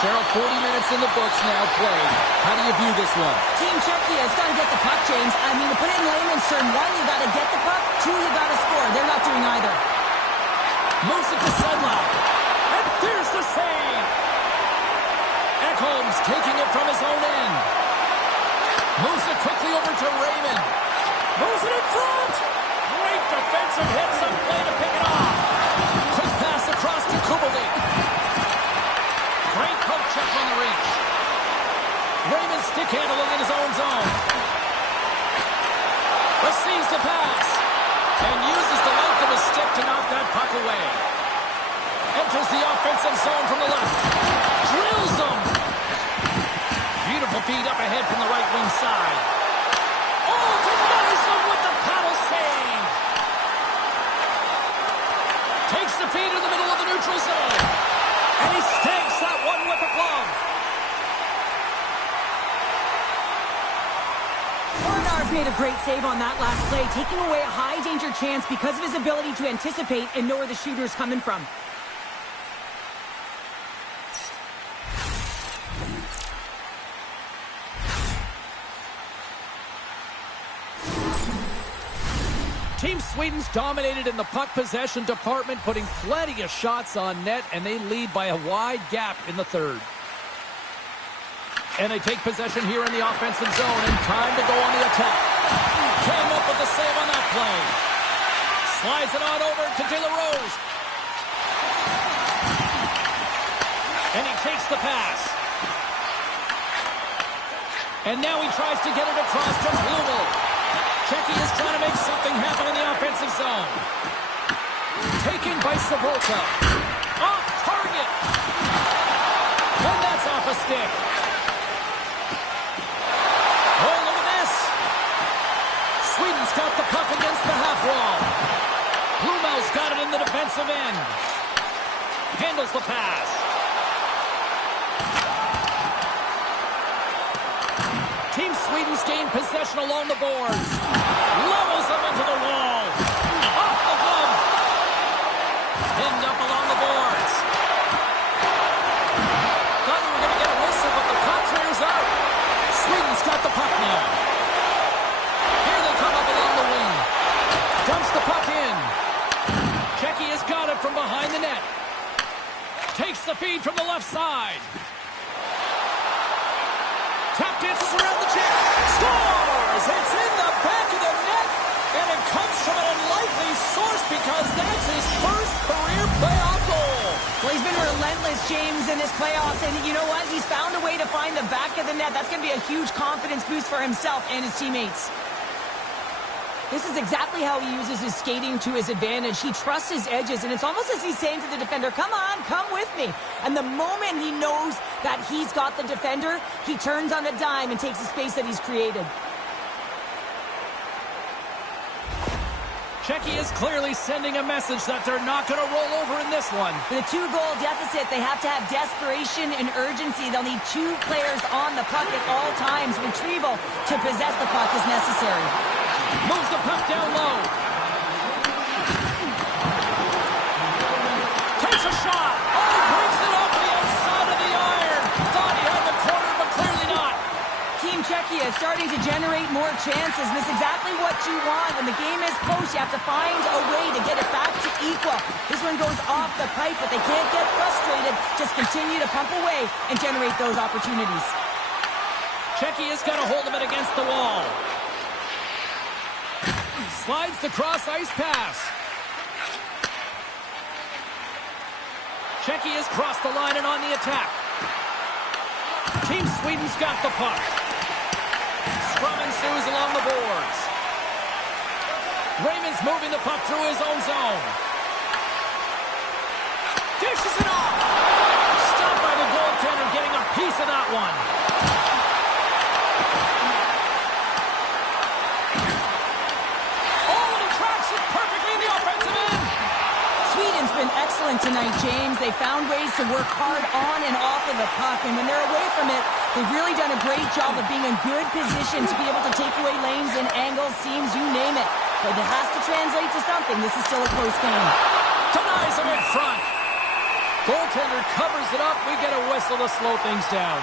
Cheryl, 40 minutes in the books now played. How do you view this one? Team Czechia has got to get the puck, James. I mean, to put it in layman's term, 1, you got to get the puck. 2, you got to score. They're not doing either. Moves it to Sedlock. And there's the save. Ekholm's taking it from his own end. Moves it quickly over to Raymond. Moves it in front. Great defensive hit, some play to pick it off. Quick pass across to Kubelik. Great poke check on the reach. Raymond stick handling in his own zone. Receives the pass. And uses the length of his stick to knock that puck away. Enters the offensive zone from the left. Drills them. Beautiful feed up ahead from the Bernard's made a great save on that last play, taking away a high-danger chance because of his ability to anticipate and know where the shooter's coming from. Team Sweden's dominated in the puck possession department, putting plenty of shots on net, and they lead by a wide gap in the third. And they take possession here in the offensive zone, and time to go on the attack. Came up with the save on that play. Slides it on over to De La Rose. And he takes the pass. And now he tries to get it across to Nhlololo. Checky is trying to make something happen in the offensive zone. Taken by Savolta. Off target. And that's off a stick. Oh, look at this. Sweden's got the puck against the half wall. Blumel's got it in the defensive end. Handles the pass. Team Sweden's gained possession along the boards. Levels them into the wall. Off the glove. Pinned up along the boards. Thought we were going to get a whistle, but the puck clears out. Sweden's got the puck now. Here they come up along the wing. Dumps the puck in. Checky has got it from behind the net. Takes the feed from the left side. Tap dances around the chip. Scores! It's in the back of the net, and it comes from an unlikely source because that's his first career playoff goal. Well, he's been relentless, James, in his playoffs, and you know what? He's found a way to find the back of the net. That's going to be a huge confidence boost for himself and his teammates. This is exactly how he uses his skating to his advantage. He trusts his edges, and it's almost as he's saying to the defender, come on, come with me. And the moment he knows that he's got the defender, he turns on a dime and takes the space that he's created. Checky is clearly sending a message that they're not going to roll over in this one. With a 2-goal deficit, they have to have desperation and urgency. They'll need 2 players on the puck at all times. Retrieval to possess the puck is necessary. Moves the puck down low. Takes a shot. Oh, breaks it off the outside of the iron. Thought he had the corner, but clearly not. Team Czechia is starting to generate more chances. This is exactly what you want. When the game is close, you have to find a way to get it back to equal. This one goes off the pipe, but they can't get frustrated. Just continue to pump away and generate those opportunities. Czechia's got a hold of it against the wall. Slides the cross-ice pass. Czechia's crossed the line and on the attack. Team Sweden's got the puck. Scrum ensues along the boards. Raymond's moving the puck through his own zone. Dishes it off. Stopped by the goaltender, getting a piece of that one. Oh, and he tracks it perfectly in the offensive end. Sweden's been excellent tonight, James. They found ways to work hard on and off of the puck, and when they're away from it, they've really done a great job of being in good position to be able to take away lanes and angles, seams, you name it. But it has to translate to something. This is still a close game. Denies him in front. Goaltender covers it up. We get a whistle to slow things down.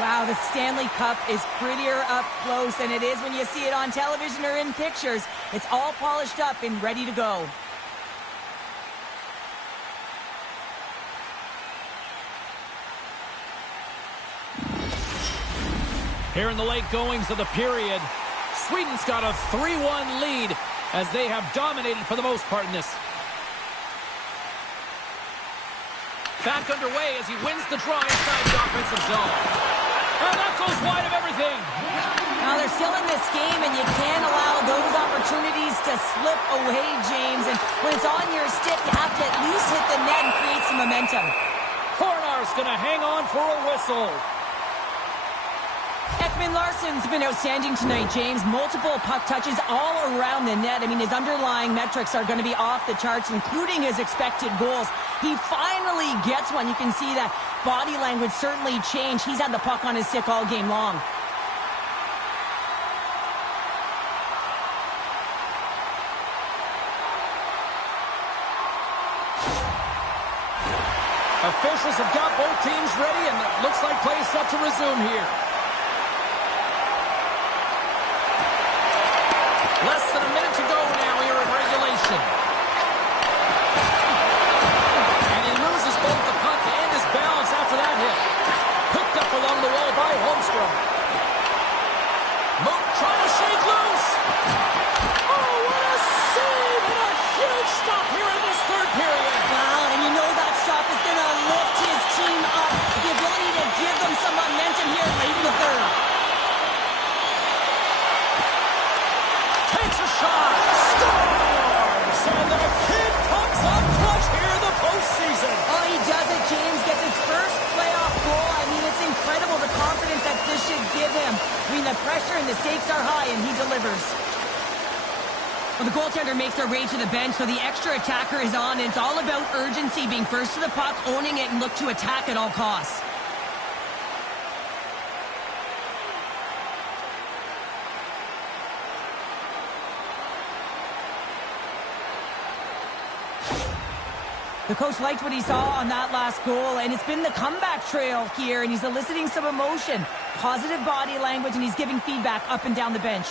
Wow, the Stanley Cup is prettier up close than it is when you see it on television or in pictures. It's all polished up and ready to go. Here in the late goings of the period, Sweden's got a 3-1 lead as they have dominated for the most part in this. Back underway as he wins the draw inside the offensive zone. And that goes wide of everything. Now they're still in this game, and you can't allow those opportunities to slip away, James. And when it's on your stick, you have to at least hit the net and create some momentum. Fornar's going to hang on for a whistle. Ekman Larsson's been outstanding tonight, James. Multiple puck touches all around the net. I mean, his underlying metrics are going to be off the charts, including his expected goals. He finally gets one. You can see that body language certainly changed. He's had the puck on his stick all game long. Officials have got both teams ready, and it looks like play is set to resume here. Less than a minute to go now here in regulation. And he loses both the puck and his balance after that hit. Picked up along the wall by Holmstrom. Mook trying to shake loose. Oh, what a save and a huge stop here in this third period. Wow, and you know that stop is going to lift his team up. The ability to give them some momentum here late in the third. Takes a shot. Scores! And the kid comes up clutch here in the postseason. Oh, he does it, James. Gets his first playoff goal. I mean, it's incredible the confidence that this should give him. I mean, the pressure and the stakes are high, and he delivers. Well, the goaltender makes their way to the bench, so the extra attacker is on, and it's all about urgency, being first to the puck, owning it, and look to attack at all costs. The coach liked what he saw on that last goal, and it's been the comeback trail here, and he's eliciting some emotion, positive body language, and he's giving feedback up and down the bench.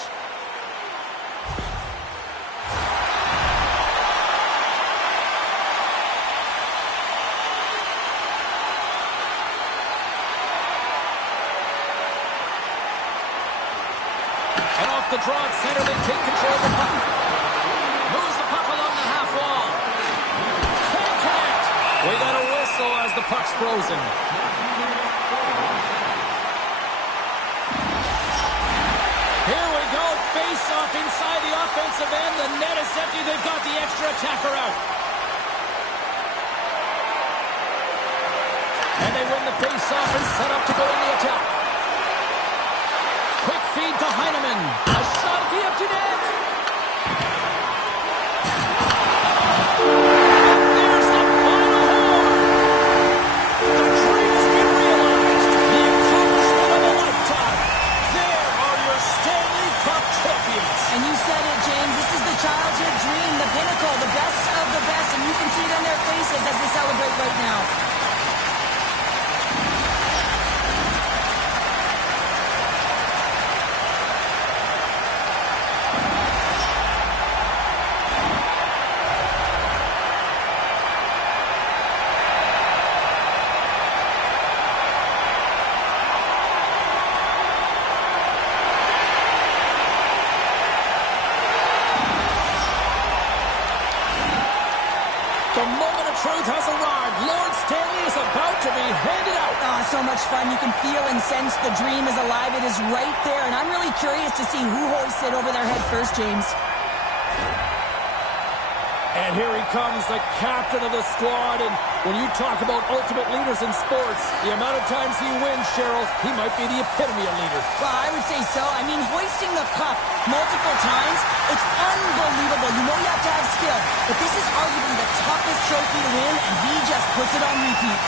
And off the draw at center, they take control of the puck. Moves the puck along the half wall. Can't connect. We got a whistle as the puck's frozen. Here we go. Face off inside the offensive end. The net is empty. They've got the extra attacker out. And they win the face off and set up to go in the attack. Quick feed to Heineman. A shot at the empty net. And there's the final horn. The dream has been realized. The accomplishment of a lifetime. There are your Stanley Cup champions. And you said it, James. This is the childhood dream, the pinnacle, the best of the best, and you can see it on their faces as they celebrate right now. The moment of truth has arrived. Lord Stanley is about to be handed out. Oh, so much fun. You can feel and sense the dream is alive. It is right there, and I'm really curious to see who hoists it over their head first, James. And here he comes, the captain of the squad. And when you talk about ultimate leaders in sports, the amount of times he wins, Cheryl, he might be the epitome of leader. Well, I would say so. I mean, hoisting the cup multiple times, it's unbelievable. You know you have to have skill, but this is arguably the toughest trophy to win, and he just puts it on repeat.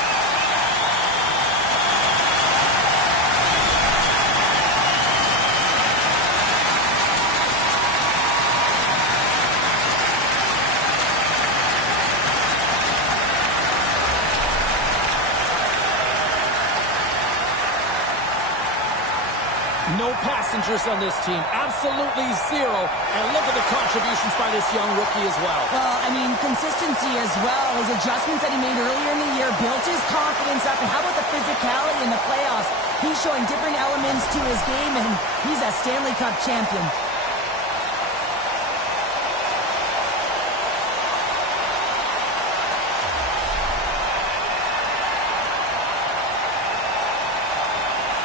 No passengers on this team. Absolutely zero. And look at the contributions by this young rookie as well. Well, I mean, consistency as well. His adjustments that he made earlier in the year built his confidence up. And how about the physicality in the playoffs? He's showing different elements to his game, and he's a Stanley Cup champion.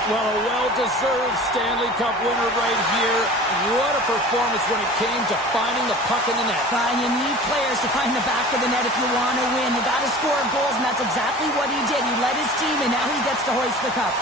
Well, a well-deserved Stanley Cup winner right here. What a performance when it came to finding the puck in the net. And you need players to find the back of the net if you want to win. You got to score goals, and that's exactly what he did. He led his team, and now he gets to hoist the cup.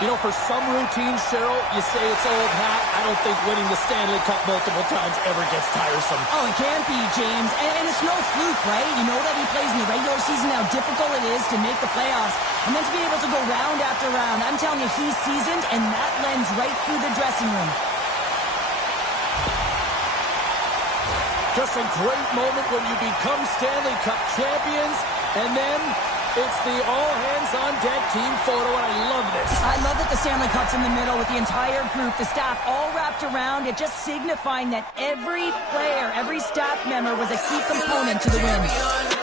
You know, for some routines, Cheryl, you say it's old hat. I don't think winning the Stanley Cup multiple times ever gets tiresome. Oh, it can't be, James. And it's no fluke, right? You know that he plays in the regular season, how difficult it is to make the playoffs. And then to be able to go round after round. I'm telling you, he's seasoned, and that lends right through the dressing room. Just a great moment when you become Stanley Cup champions, and then it's the all-hands-on-deck team photo, and I love this. I love that the Stanley Cup's in the middle with the entire group, the staff all wrapped around it, just signifying that every player, every staff member was a key component to the win.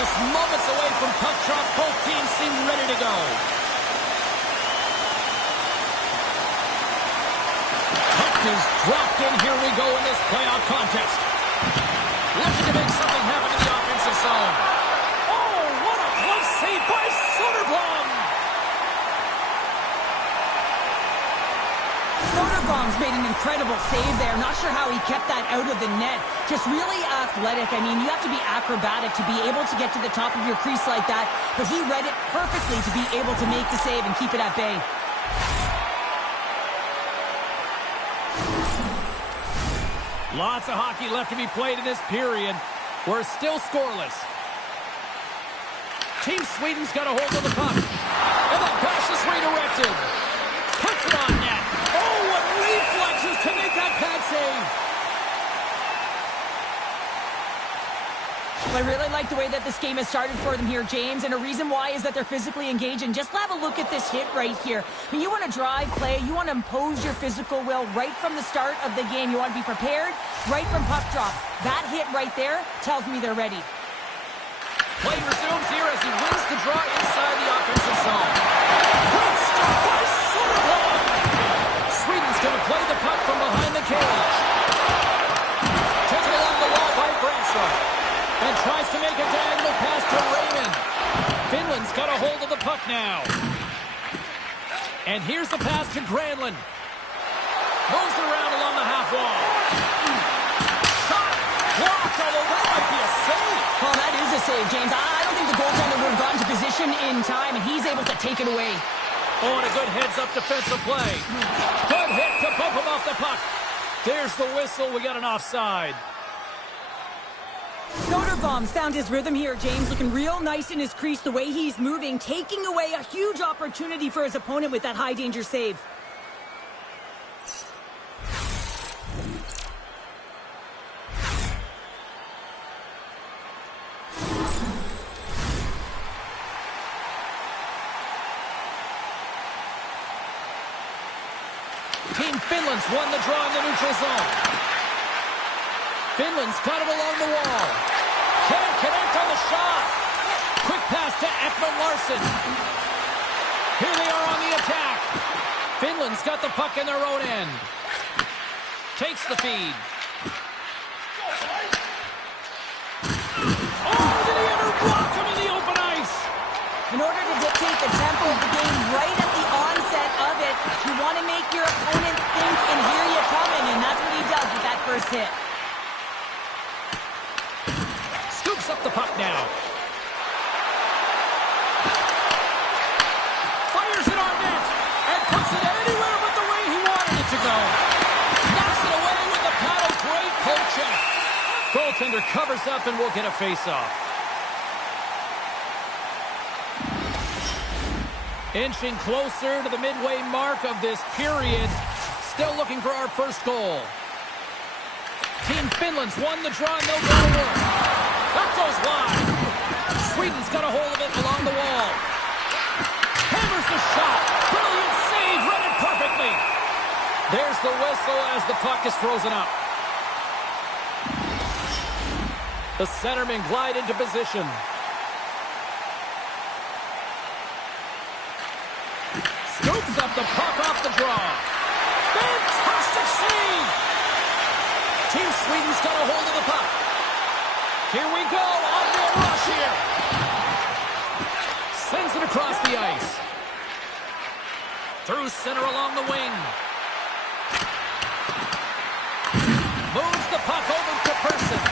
Just moments away from puck drop. Both teams seem ready to go. Puck is dropped in. Here we go in this playoff contest. Looking to make something happen in the offensive zone. Oh, what a close save by Soderblom. Soderblom's made an incredible save there. Not sure how he kept that out of the net. Just really athletic. I mean, you have to be acrobatic to be able to get to the top of your crease like that. But he read it perfectly to be able to make the save and keep it at bay. Lots of hockey left to be played in this period. We're still scoreless. Team Sweden's got a hold of the puck. And that pass is redirected. Puts it on net. Oh, what reflexes to make that pad save. I really like the way that this game has started for them here, James, and a reason why is that they're physically engaged. And just have a look at this hit right here. I mean, you want to drive play, you want to impose your physical will right from the start of the game. You want to be prepared right from puck drop. That hit right there tells me they're ready. Play resumes here as he wins the draw inside the offensive zone. Great stop by Soderblom. Sweden's going to play the puck from behind the cage. Taken along the wall by Branstra. And tries to make a diagonal pass to Raymond. Finland's got a hold of the puck now. And here's the pass to Granlund. Moves it around along the half wall. Shot blocked, although that might be a save. Well, that is a save, James. I don't think the goaltender would have gotten to position in time, and he's able to take it away. Oh, and a good heads-up defensive play. Good hit to bump him off the puck. There's the whistle. We got an offside. Soderblom's found his rhythm here, James, looking real nice in his crease the way he's moving, taking away a huge opportunity for his opponent with that high-danger save. Team Finland's won the draw in the neutral zone. Finland's got it along the wall. Can't connect on the shot. Quick pass to Ekman-Larsson. Here they are on the attack. Finland's got the puck in their own end. Takes the feed. Oh, did he ever block him in the open ice? In order to dictate the tempo of the game right at the onset of it, you want to make your opponent think and hear you coming, and that's what he does with that first hit. Scoops up the puck now. Fires it on net and puts it anywhere but the way he wanted it to go. Knocks it away with the paddle. Great poke check. Goaltender covers up and we'll get a face-off. Inching closer to the midway mark of this period. Still looking for our first goal. Team Finland's won the draw and they'll go to work. That goes wide. Sweden's got a hold of it along the wall. Hammers the shot. Brilliant save. Read it perfectly. There's the whistle as the puck is frozen up. The centermen glide into position. Scoops up the puck off the draw. Fantastic save. Team Sweden's got a hold of the puck. Here we go, on-man rush here. Sends it across the ice. Through center along the wing. Moves the puck over to Persson.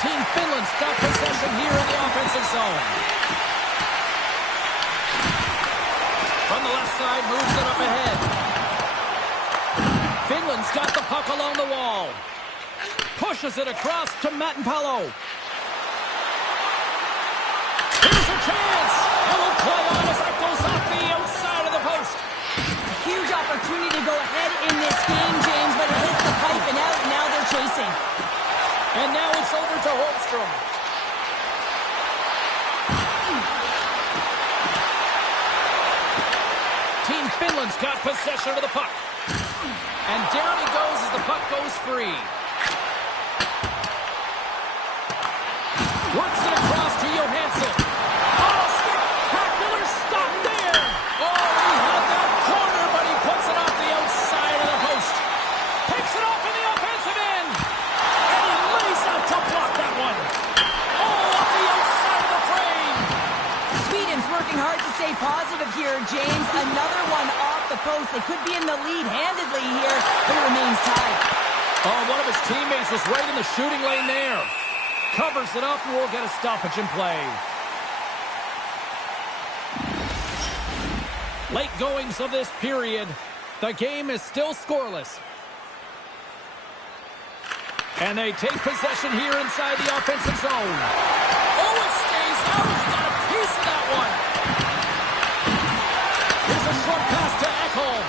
Team Finland's got possession here in the offensive zone. From the left side, moves it up ahead. Finland's got the puck along the wall. Pushes it across to Mattenpalo. Here's a chance. And we'll play on as that goes off the outside of the post. A huge opportunity to go ahead in this game, James, but it hits the pipe and out, and now they're chasing. And now it's over to Holmstrom. Team Finland's got possession of the puck. And down he goes as the puck goes free. Works it across to Johansson. close. They could be in the lead handedly here, but it remains tied. Oh, one of his teammates was right in the shooting lane there. Covers it up and we'll get a stoppage in play. Late goings of this period. The game is still scoreless. And they take possession here inside the offensive zone. Oh, it stays out. He got a piece of that one. Here's a short pass to Ekholm.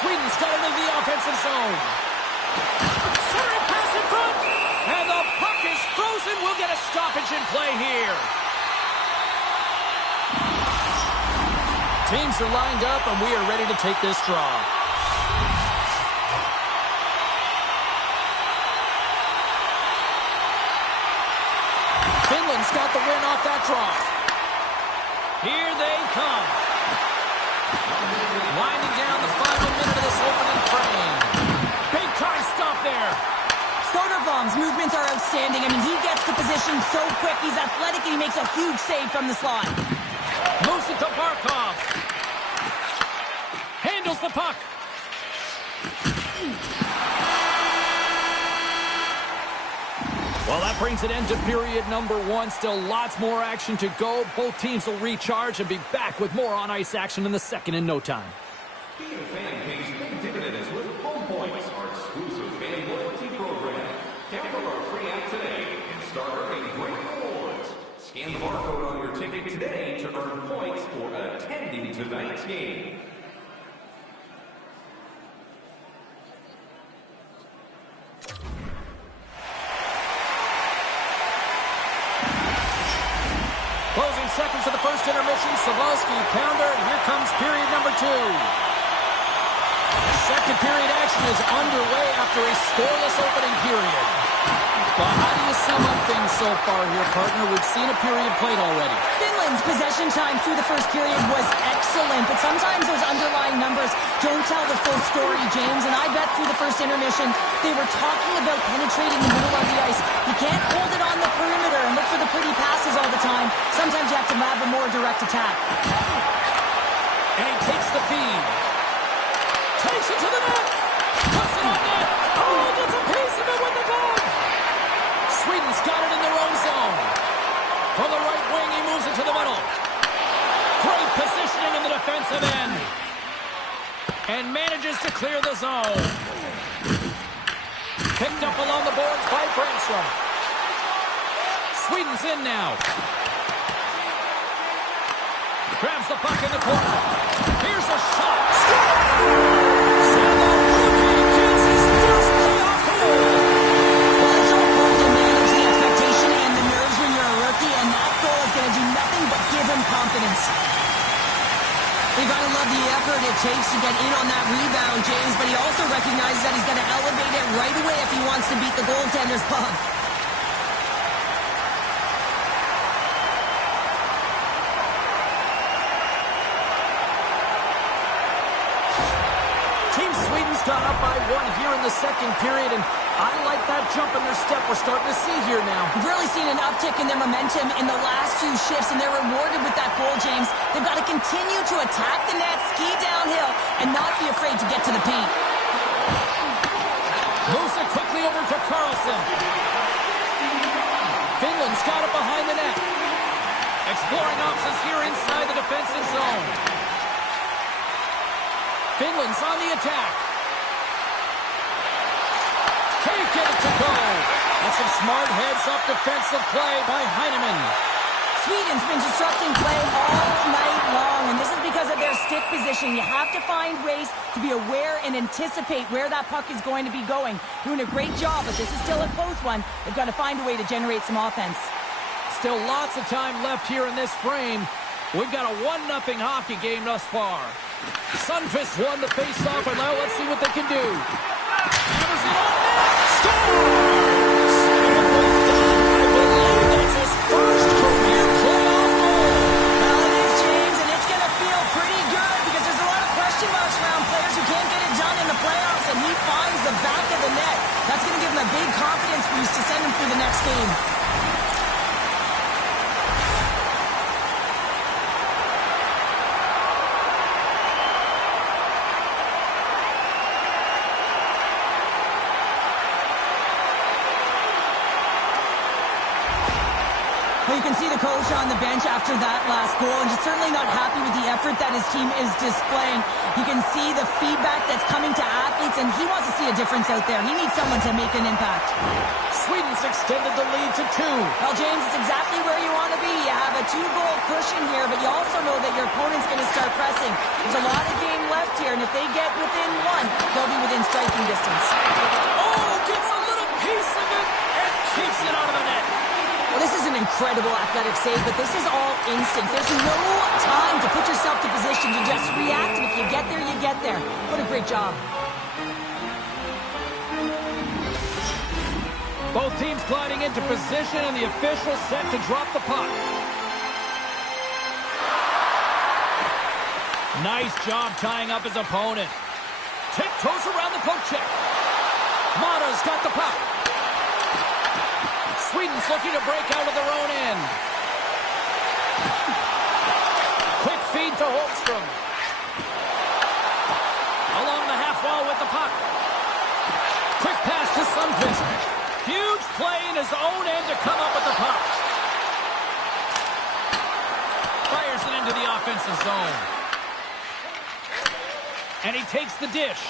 Sweden's got it into the offensive zone. Centering pass in front. And the puck is frozen. We'll get a stoppage in play here. Teams are lined up, and we are ready to take this draw. Finland's got the win off that draw. Here they come. Winding down the final minute of this opening frame. Big time stop there. Soderblom's movements are outstanding. I mean, he gets the position so quick. He's athletic, and he makes a huge save from the slot. Moves it to Barkov. Handles the puck. Well, that brings an end to period number one. Still lots more action to go. Both teams will recharge and be back with more on-ice action in the second in no time. Being a fan pays big dividends with Home Points, our exclusive fan loyalty program. Download our free app today and start earning great rewards. Scan the barcode on your ticket today to earn points for attending tonight's game. Closing seconds of the first intermission. Savalsky, pounder, and here comes period number two. Second period action is underway after a scoreless opening period. Well, how do you sum up things so far here, partner? We've seen a period played already. Finland's possession time through the first period was excellent, but sometimes those underlying numbers don't tell the full story, James. And I bet through the first intermission, they were talking about penetrating the middle of the ice. You can't hold it on the perimeter and look for the pretty passes all the time. Sometimes you have to have a more direct attack. And he takes the feed. Takes it to the net. Puts it on net. Oh, gets a piece of it with the glove. Sweden's got it in their own zone. From the right wing, he moves it to the middle. Great positioning in the defensive end. And manages to clear the zone. Picked up along the boards by Brandstrom. Sweden's in now. Grabs the puck in the corner. Here's a shot. Score! Confidence. You gotta love the effort it takes to get in on that rebound, James, but he also recognizes that he's gonna elevate it right away if he wants to beat the goaltender's puck. Team Sweden's gone up by one here in the second period, and I like that jump in their step we're starting to see here now. We've really seen an uptick in their momentum in the last few shifts, and they're rewarded with that goal, James. They've got to continue to attack the net, ski downhill, and not be afraid to get to the paint. Moves it quickly over to Carlson. Finland's got it behind the net. Exploring options here inside the defensive zone. Finland's on the attack. Can't get it to go. That's some smart heads-up defensive play by Heineman. Sweden's been disrupting play all night long, and this is because of their stick position. You have to find ways to be aware and anticipate where that puck is going to be going. Doing a great job, but this is still a close one. They've got to find a way to generate some offense. Still lots of time left here in this frame. We've got a 1-0 hockey game thus far. Sundqvist won the face-off, and now let's see what they can do. Hammers it on net. Scores! I believe that's his first career playoff goal. Well, it is, James, and it's going to feel pretty good because there's a lot of question marks around players who can't get it done in the playoffs, and he finds the back of the net. That's going to give him a big confidence boost to send him through the next game. You can see the coach on the bench after that last goal, and he's certainly not happy with the effort that his team is displaying. You can see the feedback that's coming to athletes, and he wants to see a difference out there. He needs someone to make an impact. Sweden's extended the lead to 2. Well, James, it's exactly where you want to be. You have a 2-goal cushion here, but you also know that your opponent's going to start pressing. There's a lot of game left here, and if they get within 1, they'll be within striking distance. Oh, gets a little piece of it and keeps it out of the net. Well, this is an incredible athletic save, but this is all instinct. There's no time to put yourself to position. You just react, and if you get there, you get there. What a great job. Both teams gliding into position, and the official set to drop the puck. Nice job tying up his opponent. Tiptoes around the poke check. Mata's got the puck. Sweden's looking to break out of their own end. Quick feed to Holmstrom. Along the half wall with the puck. Quick pass to Sundqvist. Huge play in his own end to come up with the puck. Fires it into the offensive zone. And he takes the dish.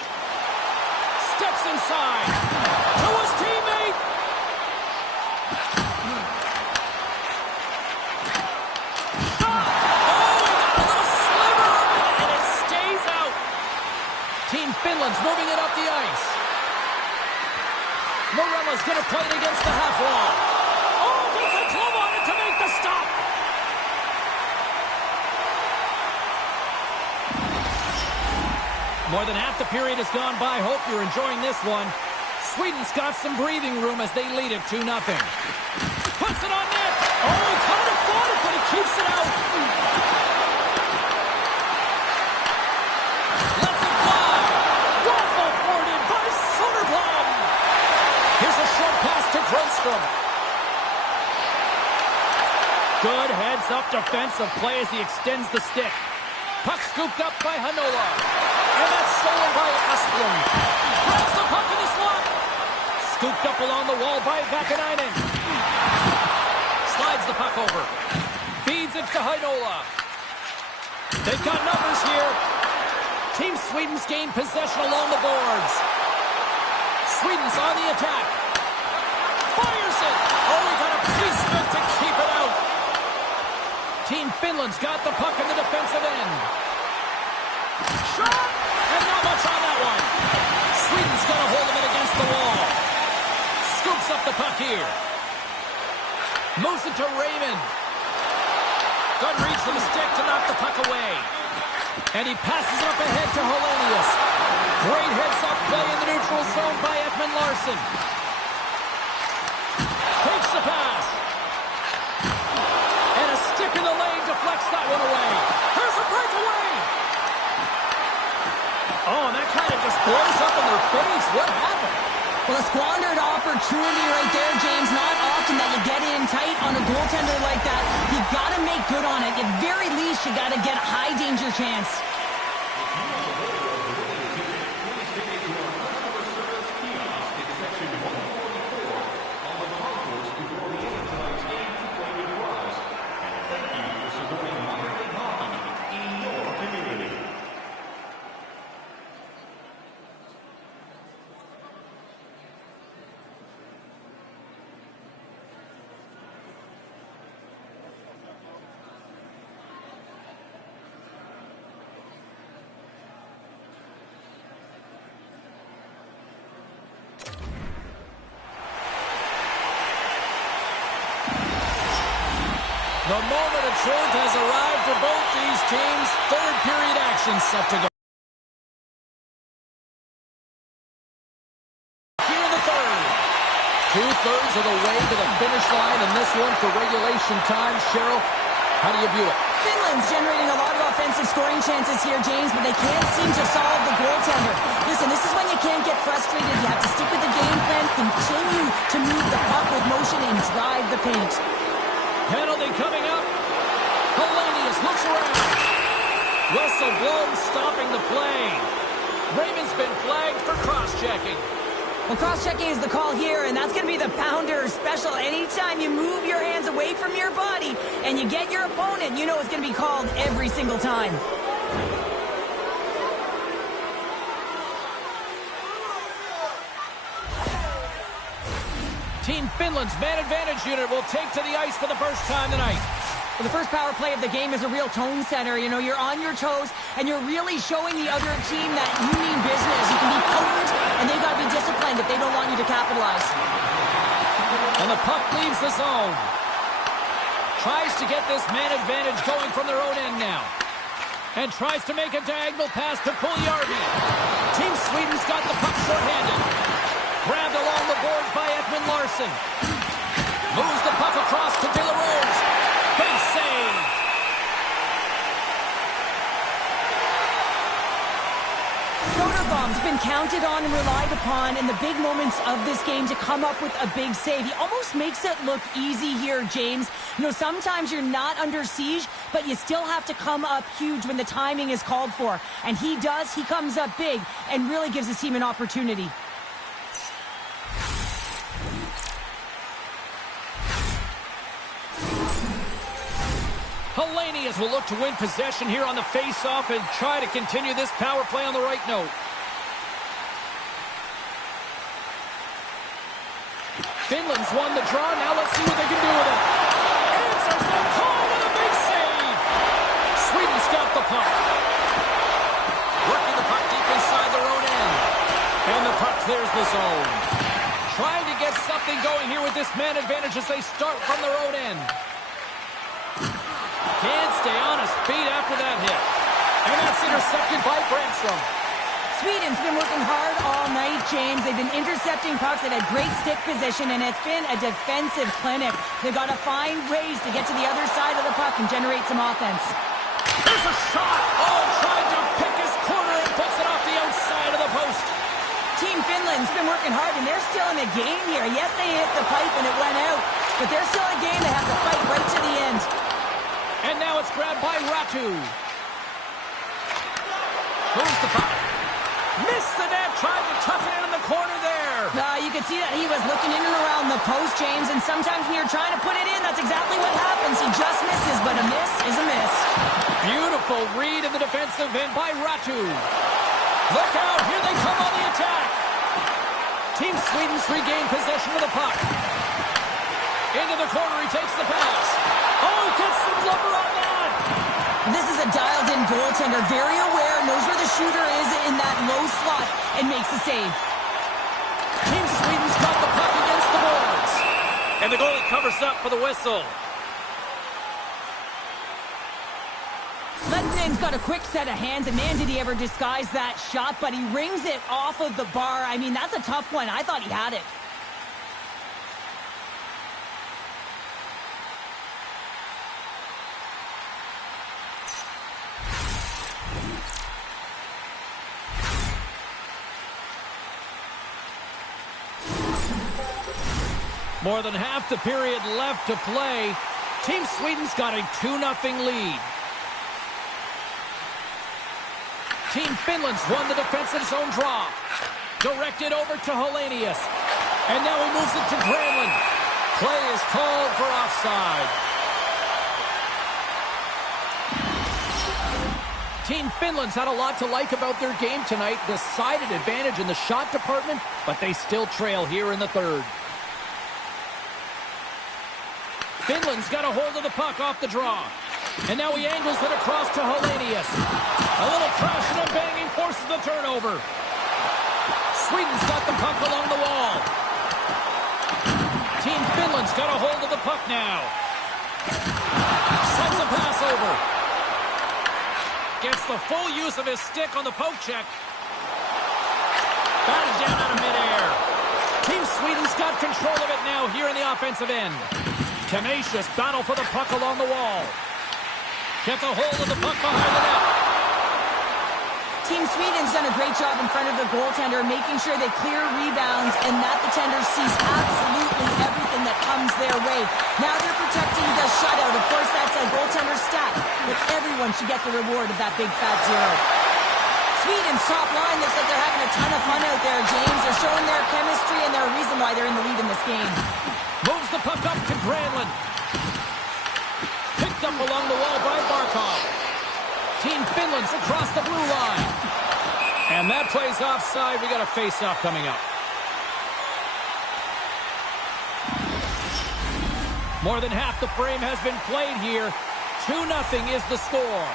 Steps inside. To his teammate. Shot! Oh, he got a little sliver of it, and it stays out. Team Finland's moving it up the ice. Morella's going to play it against the half wall. Oh, gets a glove on it to make the stop. More than half the period has gone by. Hope you're enjoying this one. Sweden's got some breathing room as they lead it 2-0. Puts it on net. Oh, he kind of fought it, but he keeps it out. Lets it fly. Waffle boarded by Soderblom. Here's a short pass to Grundstrom. Good heads-up defensive play as he extends the stick. Puck scooped up by Nhlololo. And that's stolen by Asplund. Grabs the puck in the slot. Scooped up along the wall by Vakanainen. Slides the puck over. Feeds it to Nhlololo. They've got numbers here. Team Sweden's gained possession along the boards. Sweden's on the attack. Fires it. Oh, he got a piece of it to keep it out. Team Finland's got the puck in the defensive end. Shot! And not much on that one. Sweden's got a hold of it against the wall. Scoops up the puck here. Moves it to Raymond. Good reach for the stick to knock the puck away. And he passes it up ahead to Hellenius. Great heads-up play in the neutral zone by Ekman Larsson. Takes the pass. And a stick in the lane deflects that one away. Here's a breakaway. Oh, and that kind of just blows up in their face. What happened? Well, a squandered opportunity right there, James. Not often that you get in tight on a goaltender like that. You got to make good on it. At very least, you got to get a high-danger chance. The moment of truth has arrived for both these teams. Third period action set to go. Here in the third. 2/3 of the way to the finish line in this one for regulation time. Cheryl, how do you view it? Finland's generating a lot of offensive scoring chances here, James, but they can't seem to solve the goaltender. Listen, this is when you can't get frustrated. You have to stick with the game plan, continue to move the puck with motion, and drive the paint. Penalty coming up. Hellenius looks around. Whistle blown, stopping the play. Raymond's been flagged for cross-checking. Well, cross-checking is the call here, and that's going to be the pounder special. Anytime you move your hands away from your body and you get your opponent, you know it's going to be called every single time. Team Finland's man advantage unit will take to the ice for the first time tonight. Well, the first power play of the game is a real tone setter. You know, you're on your toes, and you're really showing the other team that you mean business. You can be potent, and they've got to be disciplined if they don't want you to capitalize. And the puck leaves the zone. Tries to get this man advantage going from their own end now. And tries to make a diagonal pass to Puljärvi. Team Sweden's got the puck shorthanded. Grabbed along the boards by Edmund Larsson. Moves the puck across to De La Rose. Big save. Soderblom's been counted on and relied upon in the big moments of this game to come up with a big save. He almost makes it look easy here, James. You know, sometimes you're not under siege, but you still have to come up huge when the timing is called for. And he does. He comes up big and really gives his team an opportunity. Hellenius will look to win possession here on the face-off and try to continue this power play on the right note. Finland's won the draw. Now let's see what they can do with it. Answers the call with a big save. Sweden's got the puck. Working the puck deep inside their own end. And the puck clears the zone. Trying to get something going here with this man advantage as they start from their own end. Can't stay on his feet after that hit. And that's intercepted by Brännström. Sweden's been working hard all night, James. They've been intercepting pucks at a great stick position, and it's been a defensive clinic. They've got to find ways to get to the other side of the puck and generate some offense. There's a shot. Oh, tried to pick his corner and puts it off the outside of the post. Team Finland's been working hard, and they're still in the game here. Yes, they hit the pipe and it went out, but they're still in a game. They have to fight right to the end. And now it's grabbed by Ratu. Moves the puck. Missed the net. Tried to tuck it in the corner there. You could see that he was looking in and around the post, James, and sometimes when you're trying to put it in, that's exactly what happens. He just misses, but a miss is a miss. Beautiful read in the defensive end by Ratu. Look out. Here they come on the attack. Team Sweden's regained possession of the puck. Into the corner. He takes the pass. Oh, he gets some lumber on that. This is a dialed-in goaltender, very aware, knows where the shooter is in that low slot, and makes the save. Team Sweden's got the puck against the boards. And the goalie covers up for the whistle. Ledman's got a quick set of hands, and man, did he ever disguise that shot, but he rings it off of the bar. I mean, that's a tough one. I thought he had it. More than half the period left to play. Team Sweden's got a 2-0 lead. Team Finland's won the defensive zone draw. Directed over to Hellenius. And now he moves it to Granlund. Play is called for offside. Team Finland's had a lot to like about their game tonight. Decided advantage in the shot department, but they still trail here in the third. Finland's got a hold of the puck off the draw. And now he angles it across to Hellenius. A little crashing and banging forces the turnover. Sweden's got the puck along the wall. Team Finland's got a hold of the puck now. Sends a pass over. Gets the full use of his stick on the poke check. Batted down out of midair. Team Sweden's got control of it now here in the offensive end. Tenacious battle for the puck along the wall. Gets a hold of the puck behind the net. Team Sweden's done a great job in front of the goaltender, making sure they clear rebounds and that the tender sees absolutely everything that comes their way. Now they're protecting the shutout. Of course, that's a goaltender stat, but everyone should get the reward of that big fat zero. Sweden's top line looks like they're having a ton of fun out there, James. They're showing their chemistry game. Moves the puck up to Granlund. Picked up along the wall by Barkov. Team Finland's across the blue line. And that play's offside. We got a face-off coming up. More than half the frame has been played here. 2-0 is the score.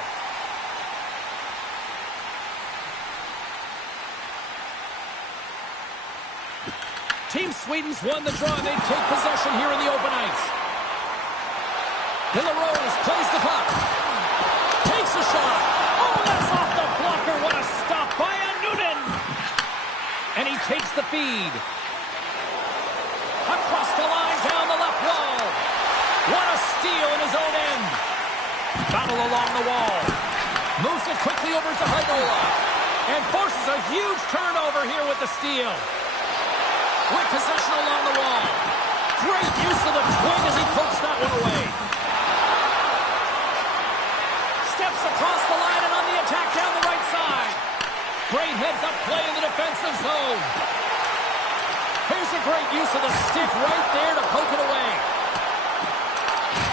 Team Sweden's won the draw. They take possession here in the open ice. Nhlololo plays the puck. Takes a shot. Oh, that's off the blocker. What a stop by a Noonan. And he takes the feed. Across the line, down the left wall. What a steal in his own end. Battle along the wall. Moves it quickly over to Nhlololo. And forces a huge turnover here with the steal. With possession along the wall. Great use of the twin as he pokes that one away. Steps across the line and on the attack down the right side. Great heads-up play in the defensive zone. Here's a great use of the stick right there to poke it away.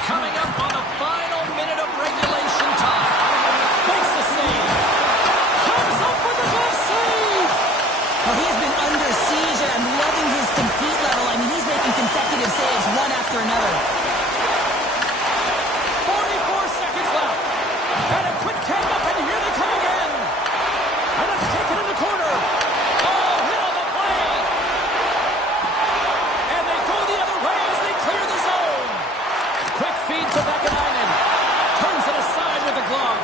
Coming up on the final minute of regulation time. Makes the save. Comes up with a good save. Well, he has been under siege, and I'm loving his compete level. I mean, he's making consecutive saves one after another. 44 seconds left. And a quick tag up, and here they come again. And it's taken in the corner. Oh, hit on the play. And they go the other way as they clear the zone. Quick feed to Vakanainen. Turns it aside with the glove.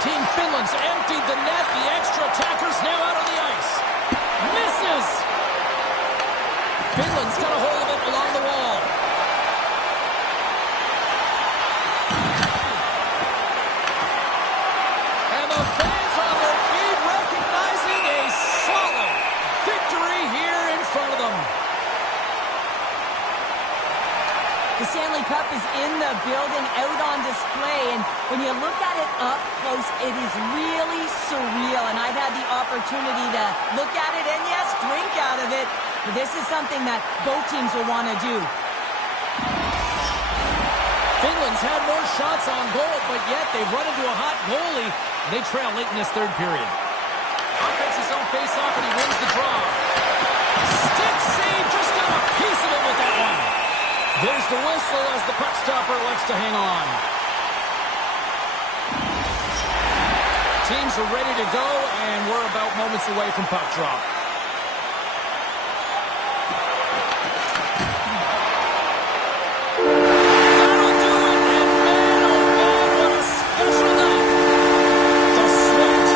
Team Finland's emptied the net. The extra attackers now out on the ice. Misses. Finland's got a hold of it along the wall. And the fans on their feet recognizing a solid victory here in front of them. The Stanley Cup is in the building, out on display, and when you look at it up close, it is really surreal, and I've had the opportunity to look at it and, yes, drink out of it. But this is something that both teams will want to do. Finland's had more shots on goal, but yet they've run into a hot goalie. They trail late in this third period. Offense his own face-off, and he wins the draw. Stick save, just got a piece of it with that one. There's the whistle as the puck stopper likes to hang on. Teams are ready to go, and we're about moments away from puck drop. That'll do it, and man, oh man, what a special night. The sweat,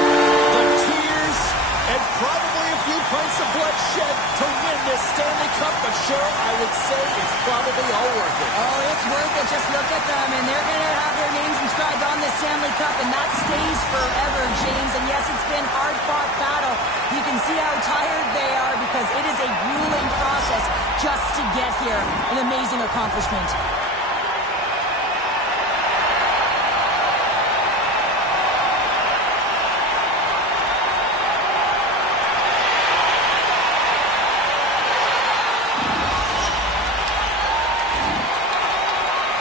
the tears, and probably a few pints of blood shed to win this Stanley Cup, but Cheryl, I would say it's probably all worth it. Oh, it's worth it. Just look at them, and they're going to have their names inscribed on this Stanley Cup, and that stays forever, James. And yes, it's been hard-fought battle. You can see how tired they are because it is a grueling process just to get here. An amazing accomplishment.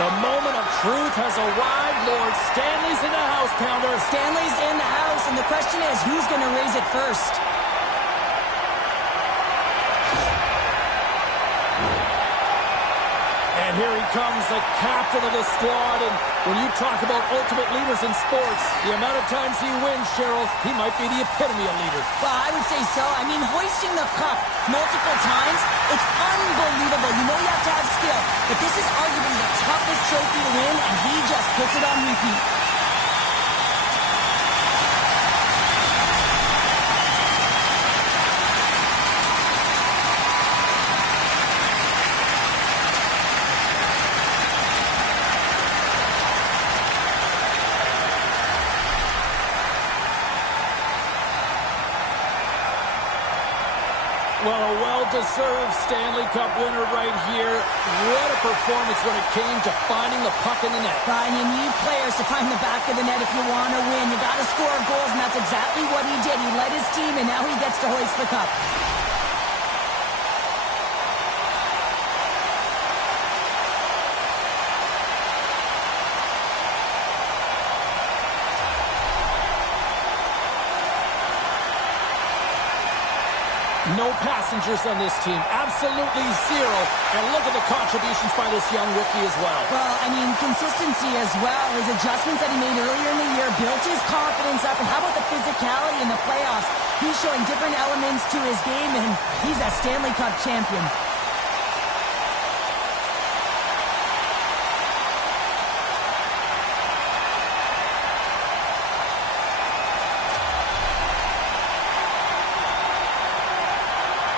The moment of truth has arrived. Lord Stanley's in the house, Pounder. Stanley's in the house, and the question is, who's going to raise it first? And here he comes, the captain of the squad. And when you talk about ultimate leaders in sports, the amount of times he wins, Cheryl, he might be the epitome of leader. Well, I would say so. I mean, hoisting the cup multiple times, it's unbelievable. You know you have to have skill, but this is arguably the toughest trophy to win, and he just puts it on repeat. Well, a well-deserved Stanley Cup winner right here. What a performance when it came to finding the puck in the net. Brian, you need players to find the back of the net if you want to win. You got to score goals, and that's exactly what he did. He led his team, and now he gets to hoist the cup. No passengers on this team. Absolutely zero. And look at the contributions by this young rookie as well. Well, I mean, consistency as well. His adjustments that he made earlier in the year built his confidence up. And how about the physicality in the playoffs? He's showing different elements to his game, and he's a Stanley Cup champion.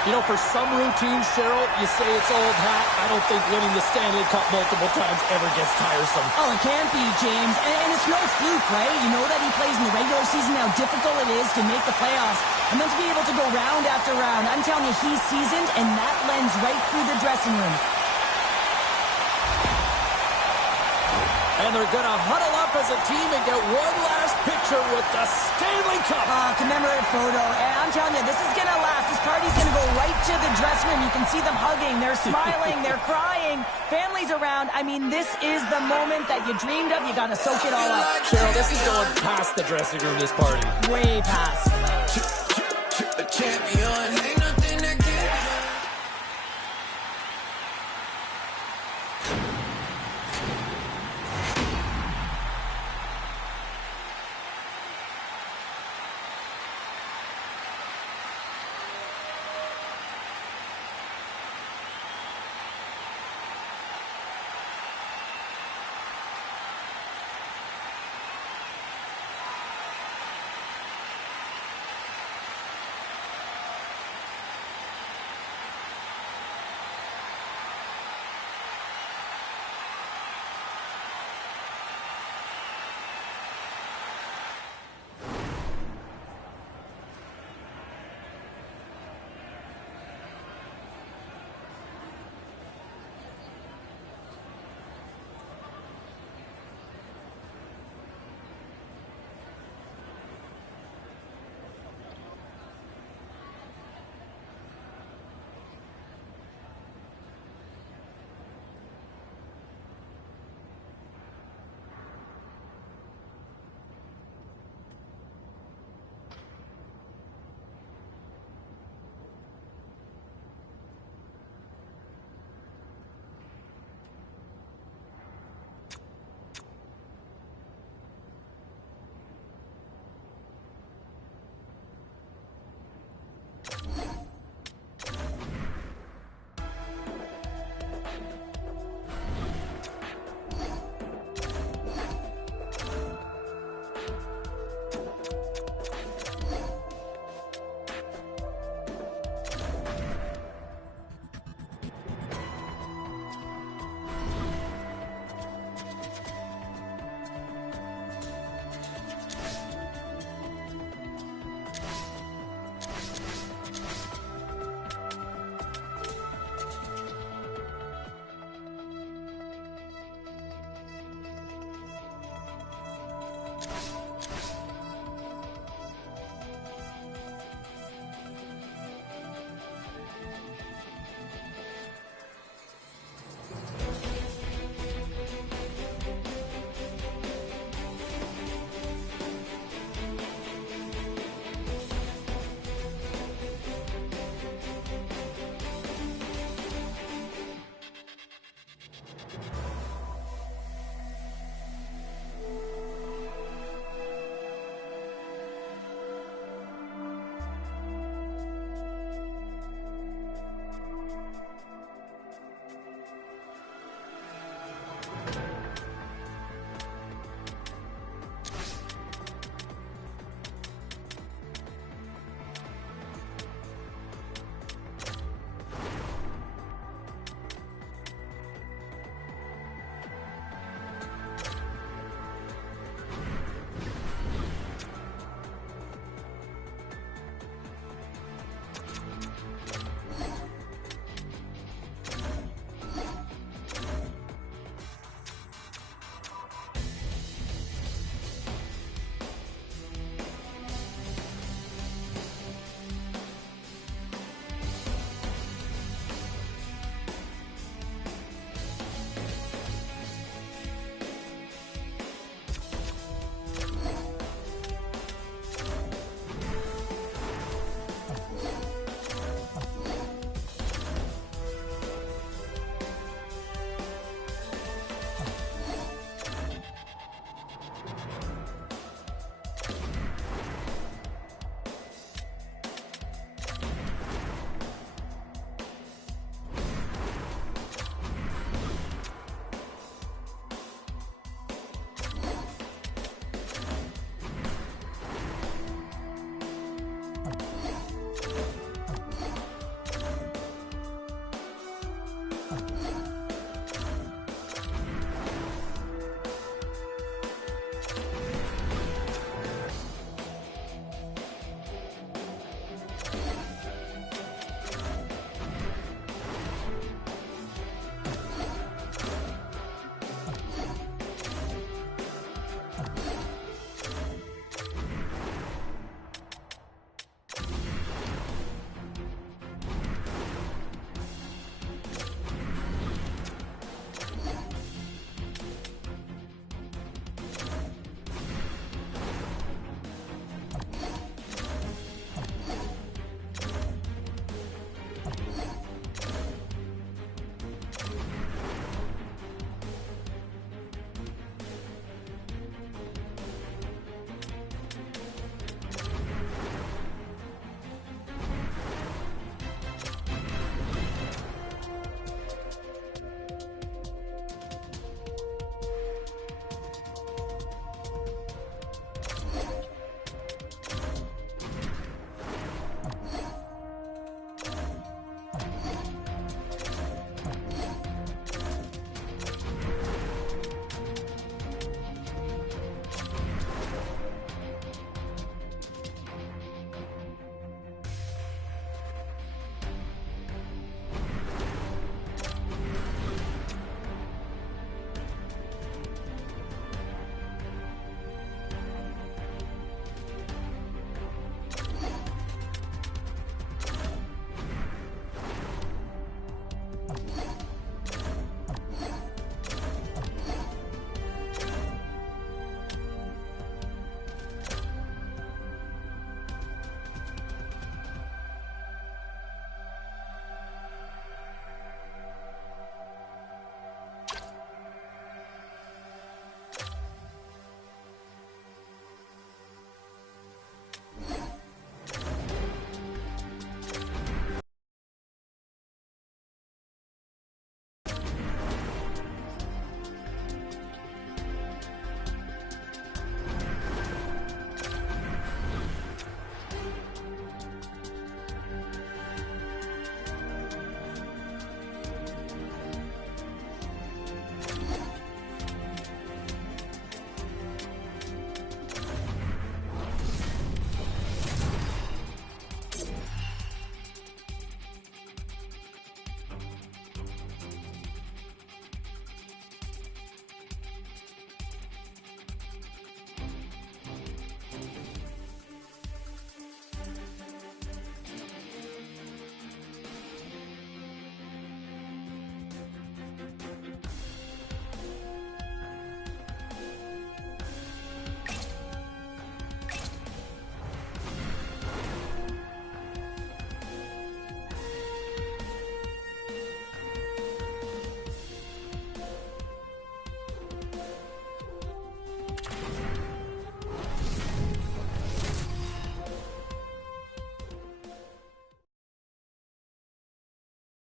You know, for some routines, Cheryl, you say it's old hat. I don't think winning the Stanley Cup multiple times ever gets tiresome. Oh, it can't be, James. And it's no fluke, right? You know that he plays in the regular season, how difficult it is to make the playoffs. And then to be able to go round after round, I'm telling you, he's seasoned, and that lends right through the dressing room. And they're going to huddle up as a team and get one last picture with the Stanley Cup. Commemorative photo. And I'm telling you, this is going to last. This party's going to go right to the dressing room. You can see them hugging. They're smiling. They're crying. Families around. I mean, this is the moment that you dreamed of. You got to soak it all up. Cheryl, this is going past the dressing room, this party. Way past. A champion, ain't nothing that can.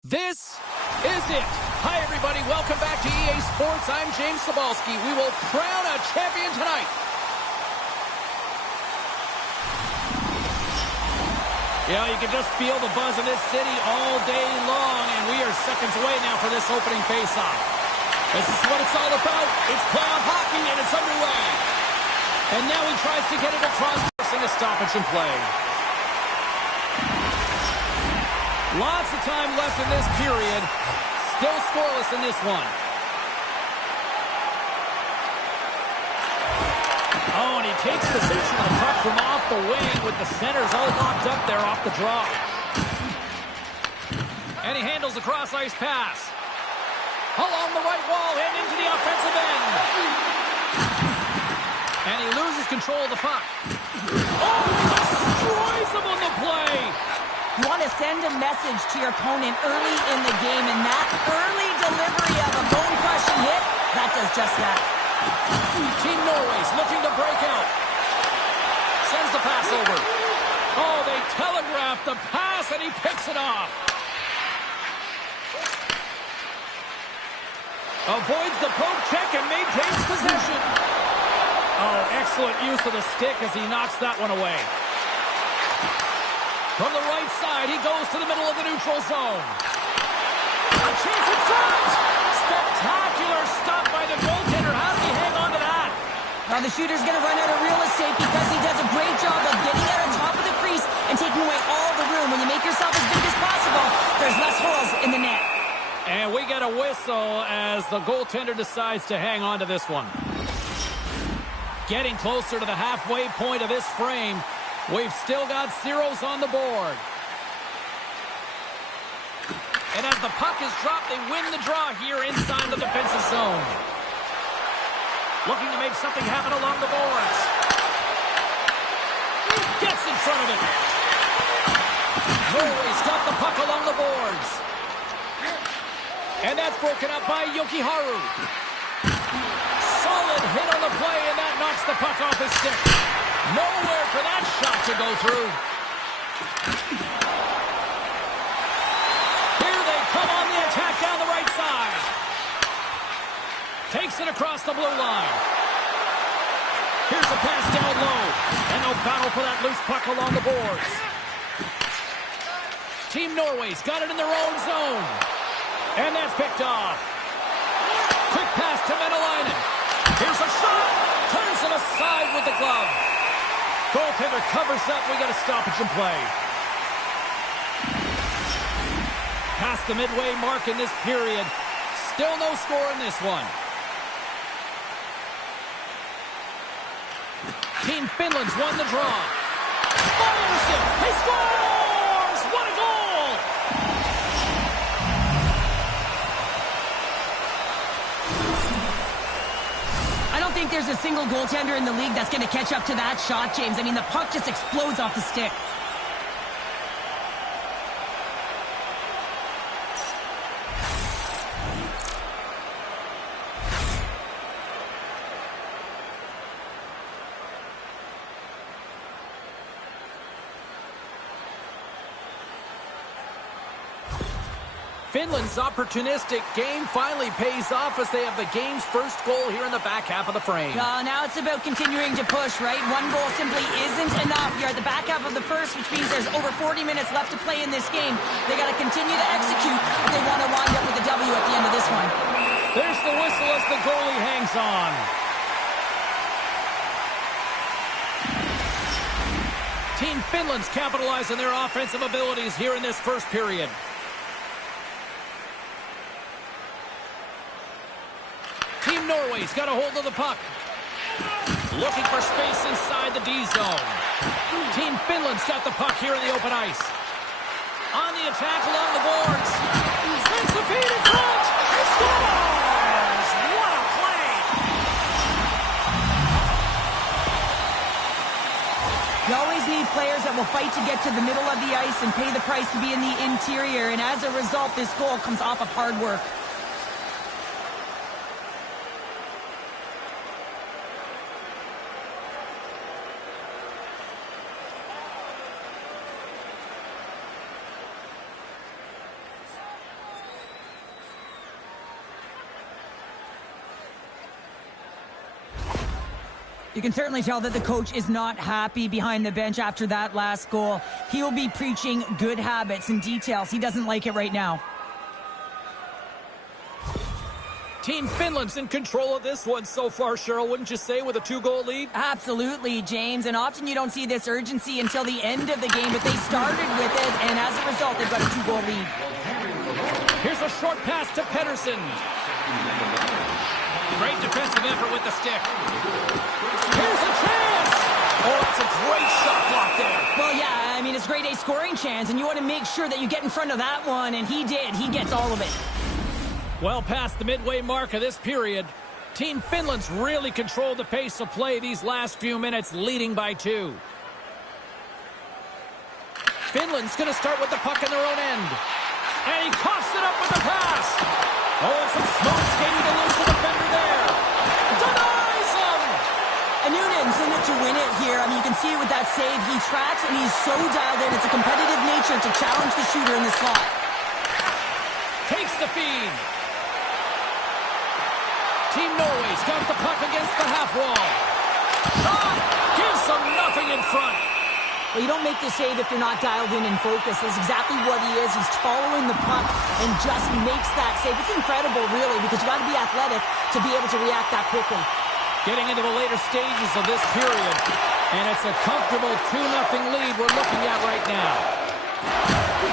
This is it. Hi, everybody. Welcome back to EA Sports. I'm James Cebulski. We will crown a champion tonight. Yeah, you can just feel the buzz of this city all day long, and we are seconds away now for this opening face-off. This is what it's all about. It's playoff hockey, and it's underway. And now he tries to get it across, forcing a stoppage in play. Lots of time left in this period. Still scoreless in this one. Oh, and he takes possession of the puck from off the wing with the centers all locked up there off the draw. And he handles the cross-ice pass. Along the right wall and into the offensive end. And he loses control of the puck. Oh, he destroys him on the play. You want to send a message to your opponent early in the game, and that early delivery of a bone-crushing hit, that does just that. Team Norway's looking to break out. Sends the pass over. Oh, they telegraphed the pass, and he picks it off. Avoids the poke check and maintains possession. Oh, excellent use of the stick as he knocks that one away. From the right side, he goes to the middle of the neutral zone. A chance in front! Spectacular stop by the goaltender. How did he hang on to that? Now the shooter's going to run out of real estate because he does a great job of getting out on top of the crease and taking away all the room. When you make yourself as big as possible, there's less holes in the net. And we get a whistle as the goaltender decides to hang on to this one. Getting closer to the halfway point of this frame. We've still got zeros on the board. And as the puck is dropped, they win the draw here inside the defensive zone. Looking to make something happen along the boards. Gets in front of it. Norway's got the puck along the boards. And that's broken up by Jokiharju. Solid hit on the play, and that knocks the puck off his stick. Nowhere for that shot to go through. Here they come on the attack down the right side. Takes it across the blue line. Here's a pass down low. And no battle for that loose puck along the boards. Team Norway's got it in their own zone. And that's picked off. Quick pass to Nhlololo. Here's a shot. Turns it aside with the glove. Goaltender covers up. We got a stoppage in play. Past the midway mark in this period. Still no score in this one. Team Finland's won the draw. Fires it. He scores! What a goal! I don't think there's a single goaltender in the league that's going to catch up to that shot, James. I mean, the puck just explodes off the stick. Finland's opportunistic game finally pays off as they have the game's first goal here in the back half of the frame. Now it's about continuing to push, right? One goal simply isn't enough. You're at the back half of the first, which means there's over 40 minutes left to play in this game. They got to continue to execute if they want to wind up with a W at the end of this one. There's the whistle as the goalie hangs on. Team Finland's capitalizing their offensive abilities here in this first period. Team Norway's got a hold of the puck. Looking for space inside the D zone. Team Finland's got the puck here in the open ice. On the attack along the boards. Sends the feed in front. He scores! What a play! You always need players that will fight to get to the middle of the ice and pay the price to be in the interior. And as a result, this goal comes off of hard work. You can certainly tell that the coach is not happy behind the bench after that last goal. He will be preaching good habits and details. He doesn't like it right now. Team Finland's in control of this one so far, Cheryl, wouldn't you say, with a 2-goal lead? Absolutely, James. And often you don't see this urgency until the end of the game, but they started with it, and as a result, they've got a 2-goal lead. Here's a short pass to Pettersson. Great defensive effort with the stick. Here's a chance! Oh, that's a great shot block there. Well, yeah, I mean, it's a grade A scoring chance, and you want to make sure that you get in front of that one, and he did. He gets all of it. Well past the midway mark of this period, Team Finland's really controlled the pace of play these last few minutes, leading by 2. Finland's going to start with the puck in their own end. And he coughs it up with the pass. Oh, some smart skating to lose the defender there. Denies him! And Noonan's in it to win it here. I mean, you can see it with that save. He tracks, and he's so dialed in. It's a competitive nature to challenge the shooter in the slot. Takes the feed. Team Norway's got the puck against the half wall. Shot! Gives them nothing in front. Well, you don't make the save if you're not dialed in and focused. That's exactly what he is. He's following the puck and just makes that save. It's incredible, really, because you got to be athletic to be able to react that quickly. Getting into the later stages of this period, and it's a comfortable 2-0 lead we're looking at right now.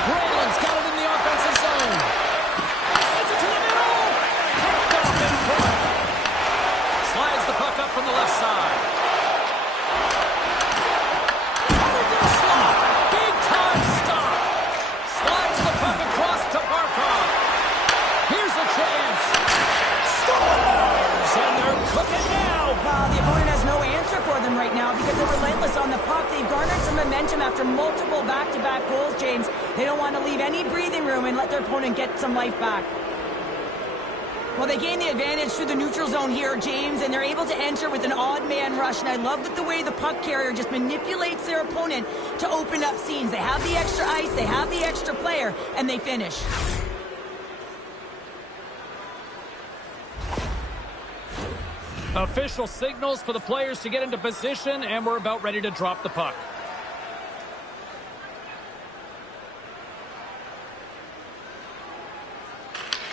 Grayland's got it in the offensive zone. Sends it to the middle. Picked off in front. Slides the puck up from the left side. Covered their slot. Big time stop. Slides the puck across to Barkov. Here's a chance. Scores! And they're cooking now. The opponent has no answer for them right now because they're relentless on the puck. They've garnered some momentum after multiple back-to-back goals, James. They don't want to leave any breathing room and let their opponent get some life back. Well, they gain the advantage through the neutral zone here, James, and they're able to enter with an odd man rush. And I love that the way the puck carrier just manipulates their opponent to open up scenes. They have the extra ice, they have the extra player, and they finish. Official signals for the players to get into position, and we're about ready to drop the puck.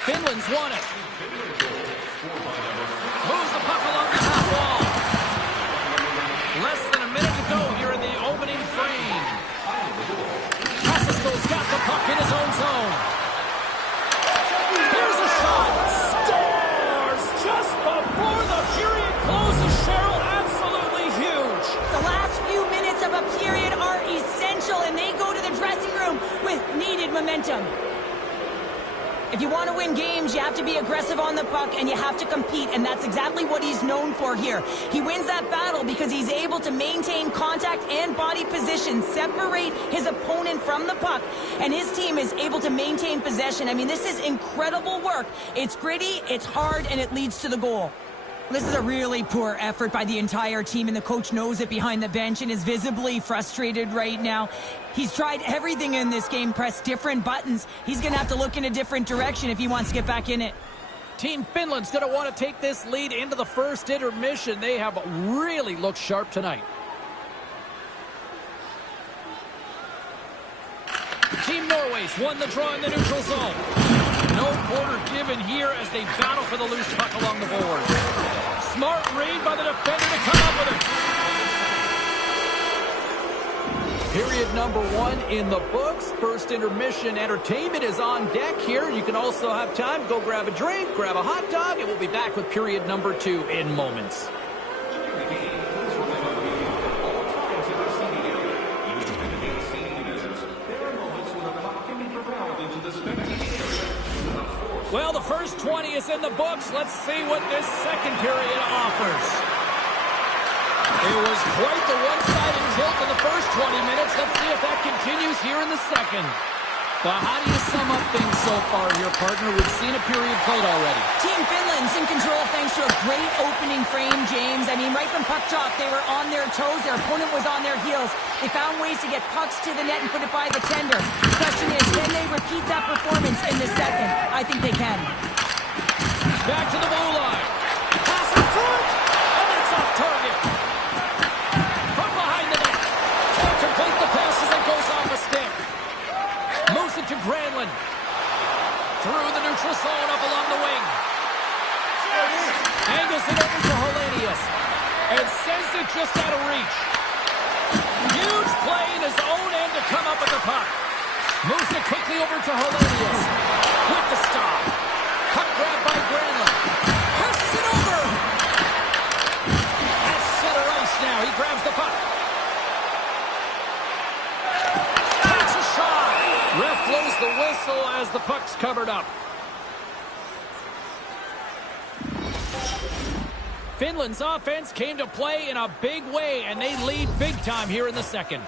Finland's won it. Moves the puck along the half wall. Less than a minute to go here in the opening frame. Kasselsto's got the puck in his own zone. Here's a shot. Scores just before the period closes, Cheryl. Absolutely huge. The last few minutes of a period are essential, and they go to the dressing room with needed momentum. If you want to win games, you have to be aggressive on the puck and you have to compete, and that's exactly what he's known for here. He wins that battle because he's able to maintain contact and body position, separate his opponent from the puck, and his team is able to maintain possession. I mean, this is incredible work. It's gritty, it's hard, and it leads to the goal. This is a really poor effort by the entire team, and the coach knows it behind the bench and is visibly frustrated right now. He's tried everything in this game, pressed different buttons. He's going to have to look in a different direction if he wants to get back in it. Team Finland's going to want to take this lead into the first intermission. They have really looked sharp tonight. Team Norway's won the draw in the neutral zone. No quarter given here as they battle for the loose puck along the boards. Smart read by the defender to come up with it. Period number 1 in the books. First intermission entertainment is on deck here. You can also have time to go grab a drink, grab a hot dog, and we'll be back with period number 2 in moments. Well, the first 20 is in the books. Let's see what this second period offers. It was quite the one-sided tilt in the first 20 minutes. Let's see if that continues here in the second. But how do you sum up things so far here, partner? We've seen a period played already. Team Finland's in control thanks to a great opening frame, James. I mean, right from puck drop, they were on their toes. Their opponent was on their heels. They found ways to get pucks to the net and put it by the tender. The question is, can they repeat that performance in the second? I think they can. Back to the blue line. Pass in front, and it's off target. Berglund. Through the neutral zone, up along the wing. Angles it over to Hellenius. And sends it just out of reach. Huge play in his own end to come up with the puck. Moves it quickly over to Hellenius. With the stop. Puck grabbed by Granlund. Passes it over. At center ice now. He grabs the puck. Takes a shot. Ref blows the whistle as the puck's covered up. Finland's offense came to play in a big way, and they lead big time here in the second.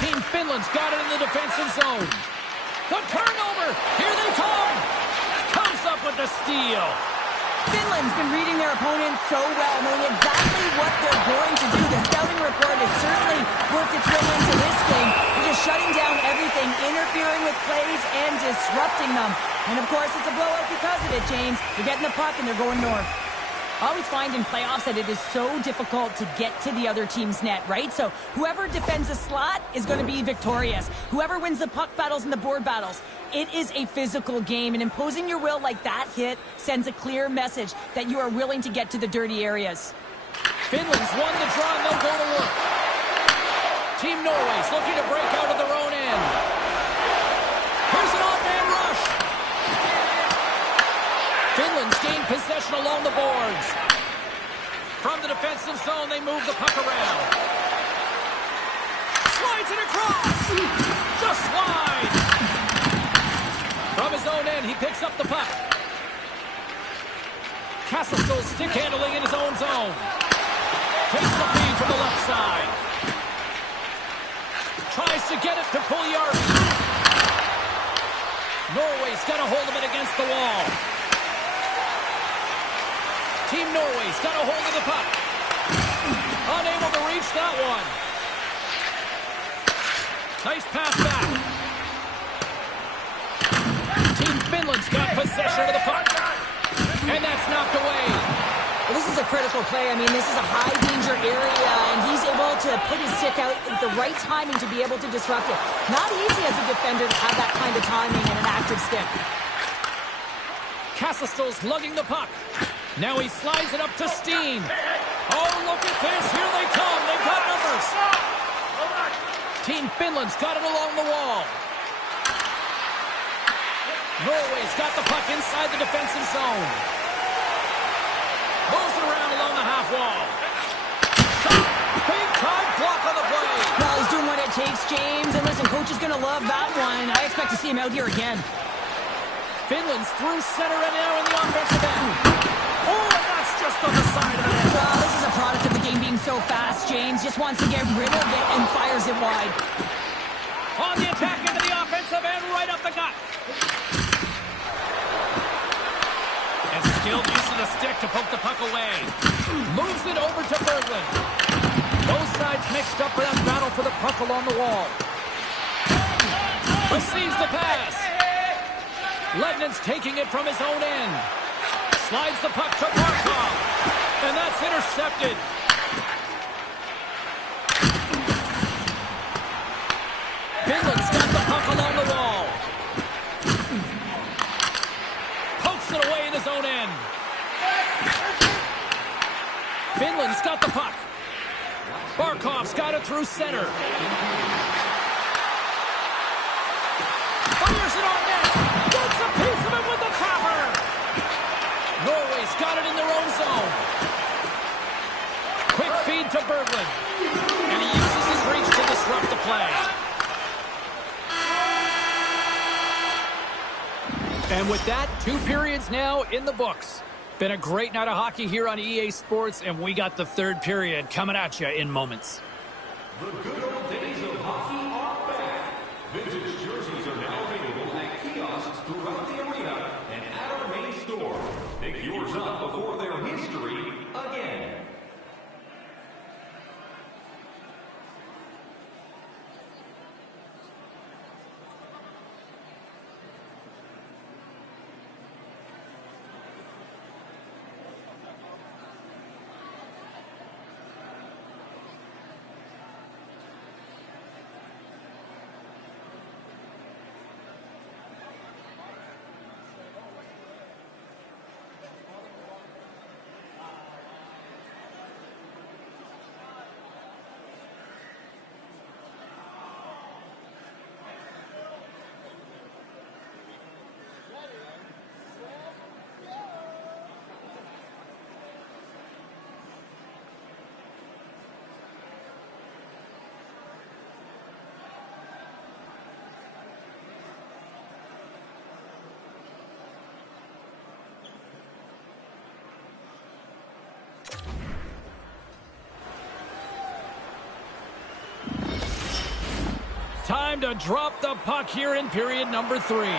Team Finland's got it in the defensive zone. The turnover! Here they come! Comes up with the steal. Finland's been reading their opponents so well, knowing exactly what they're going to do. The scouting report has certainly worked its way into this game. They're just shutting down everything, interfering with plays, and disrupting them. And, of course, it's a blowout because of it, James. They're getting the puck, and they're going north. I always find in playoffs that it is so difficult to get to the other team's net, right? So whoever defends a slot is going to be victorious. Whoever wins the puck battles and the board battles. It is a physical game, and imposing your will like that hit sends a clear message that you are willing to get to the dirty areas. Finland's won the draw, and they'll go to work. Team Norway's looking to break out of their own end. Here's an off-man rush. Finland's gained possession along the boards. From the defensive zone, they move the puck around. Slides it across. Just wide. From his own end, he picks up the puck. Castle stick handling in his own zone. Takes the feed from the left side. Tries to get it to Puljärvi. Norway's got a hold of it against the wall. Team Norway's got a hold of the puck. Unable to reach that one. Nice pass back. Team Finland's got possession of the puck. And that's knocked away. Well, this is a critical play. I mean, this is a high-danger area, and he's able to put his stick out at the right timing to be able to disrupt it. Not easy as a defender to have that kind of timing and an active stick. Kasselstol's lugging the puck. Now he slides it up to Steen. Oh, look at this. Here they come. They've got numbers. Team Finland's got it along the wall. Norway's got the puck inside the defensive zone. Moves it around along the half wall. Shot. Big time block on the play. Well, he's doing what it takes, James. And listen, coach is going to love that one. I expect to see him out here again. Finland's through center and now in the offensive end. Oh, and that's just on the side of the net. Well, this is a product of the game being so fast. James just wants to get rid of it and fires it wide. On the attack into the offensive end, right up the gut. And skilled use of the stick to poke the puck away. Moves it over to Berglund. Both sides mixed up for that battle for the puck along the wall. Receives the pass. Ledman's taking it from his own end. Slides the puck to Barkov. And that's intercepted. Finland's got the puck along the wall. Pokes it away in his own end. Finland's got the puck. Barkov's got it through center. Fires it on net. Gets a piece of it with the trapper. Norway's got it in their own zone. Quick feed to Berglund. And he uses his reach to disrupt the play. And with that, 2 periods now in the books. Been a great night of hockey here on EA Sports, and we got the 3rd period coming at you in moments. The good old days of hockey are back. Vintage jerseys are now available at kiosks throughout the arena and at our main store. Pick yours up before they're history again. Time to drop the puck here in period number 3. They've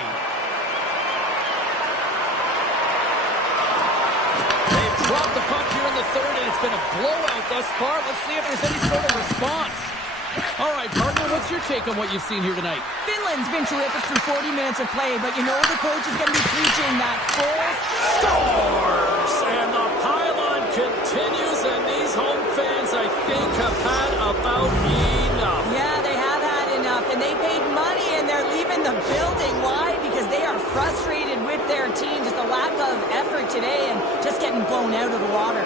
dropped the puck here in the third, and it's been a blowout thus far. Let's see if there's any sort of response. All right, partner, what's your take on what you've seen here tonight? Finland's been terrific through 40 minutes of play, but you know the coach is going to be preaching that full scores. And the pylon continues, and these home fans, I think, have had about enough. Yeah, they have had enough, and they paid money, and they're leaving the building. Why? Because they are frustrated with their team. Just a lack of effort today and just getting blown out of the water.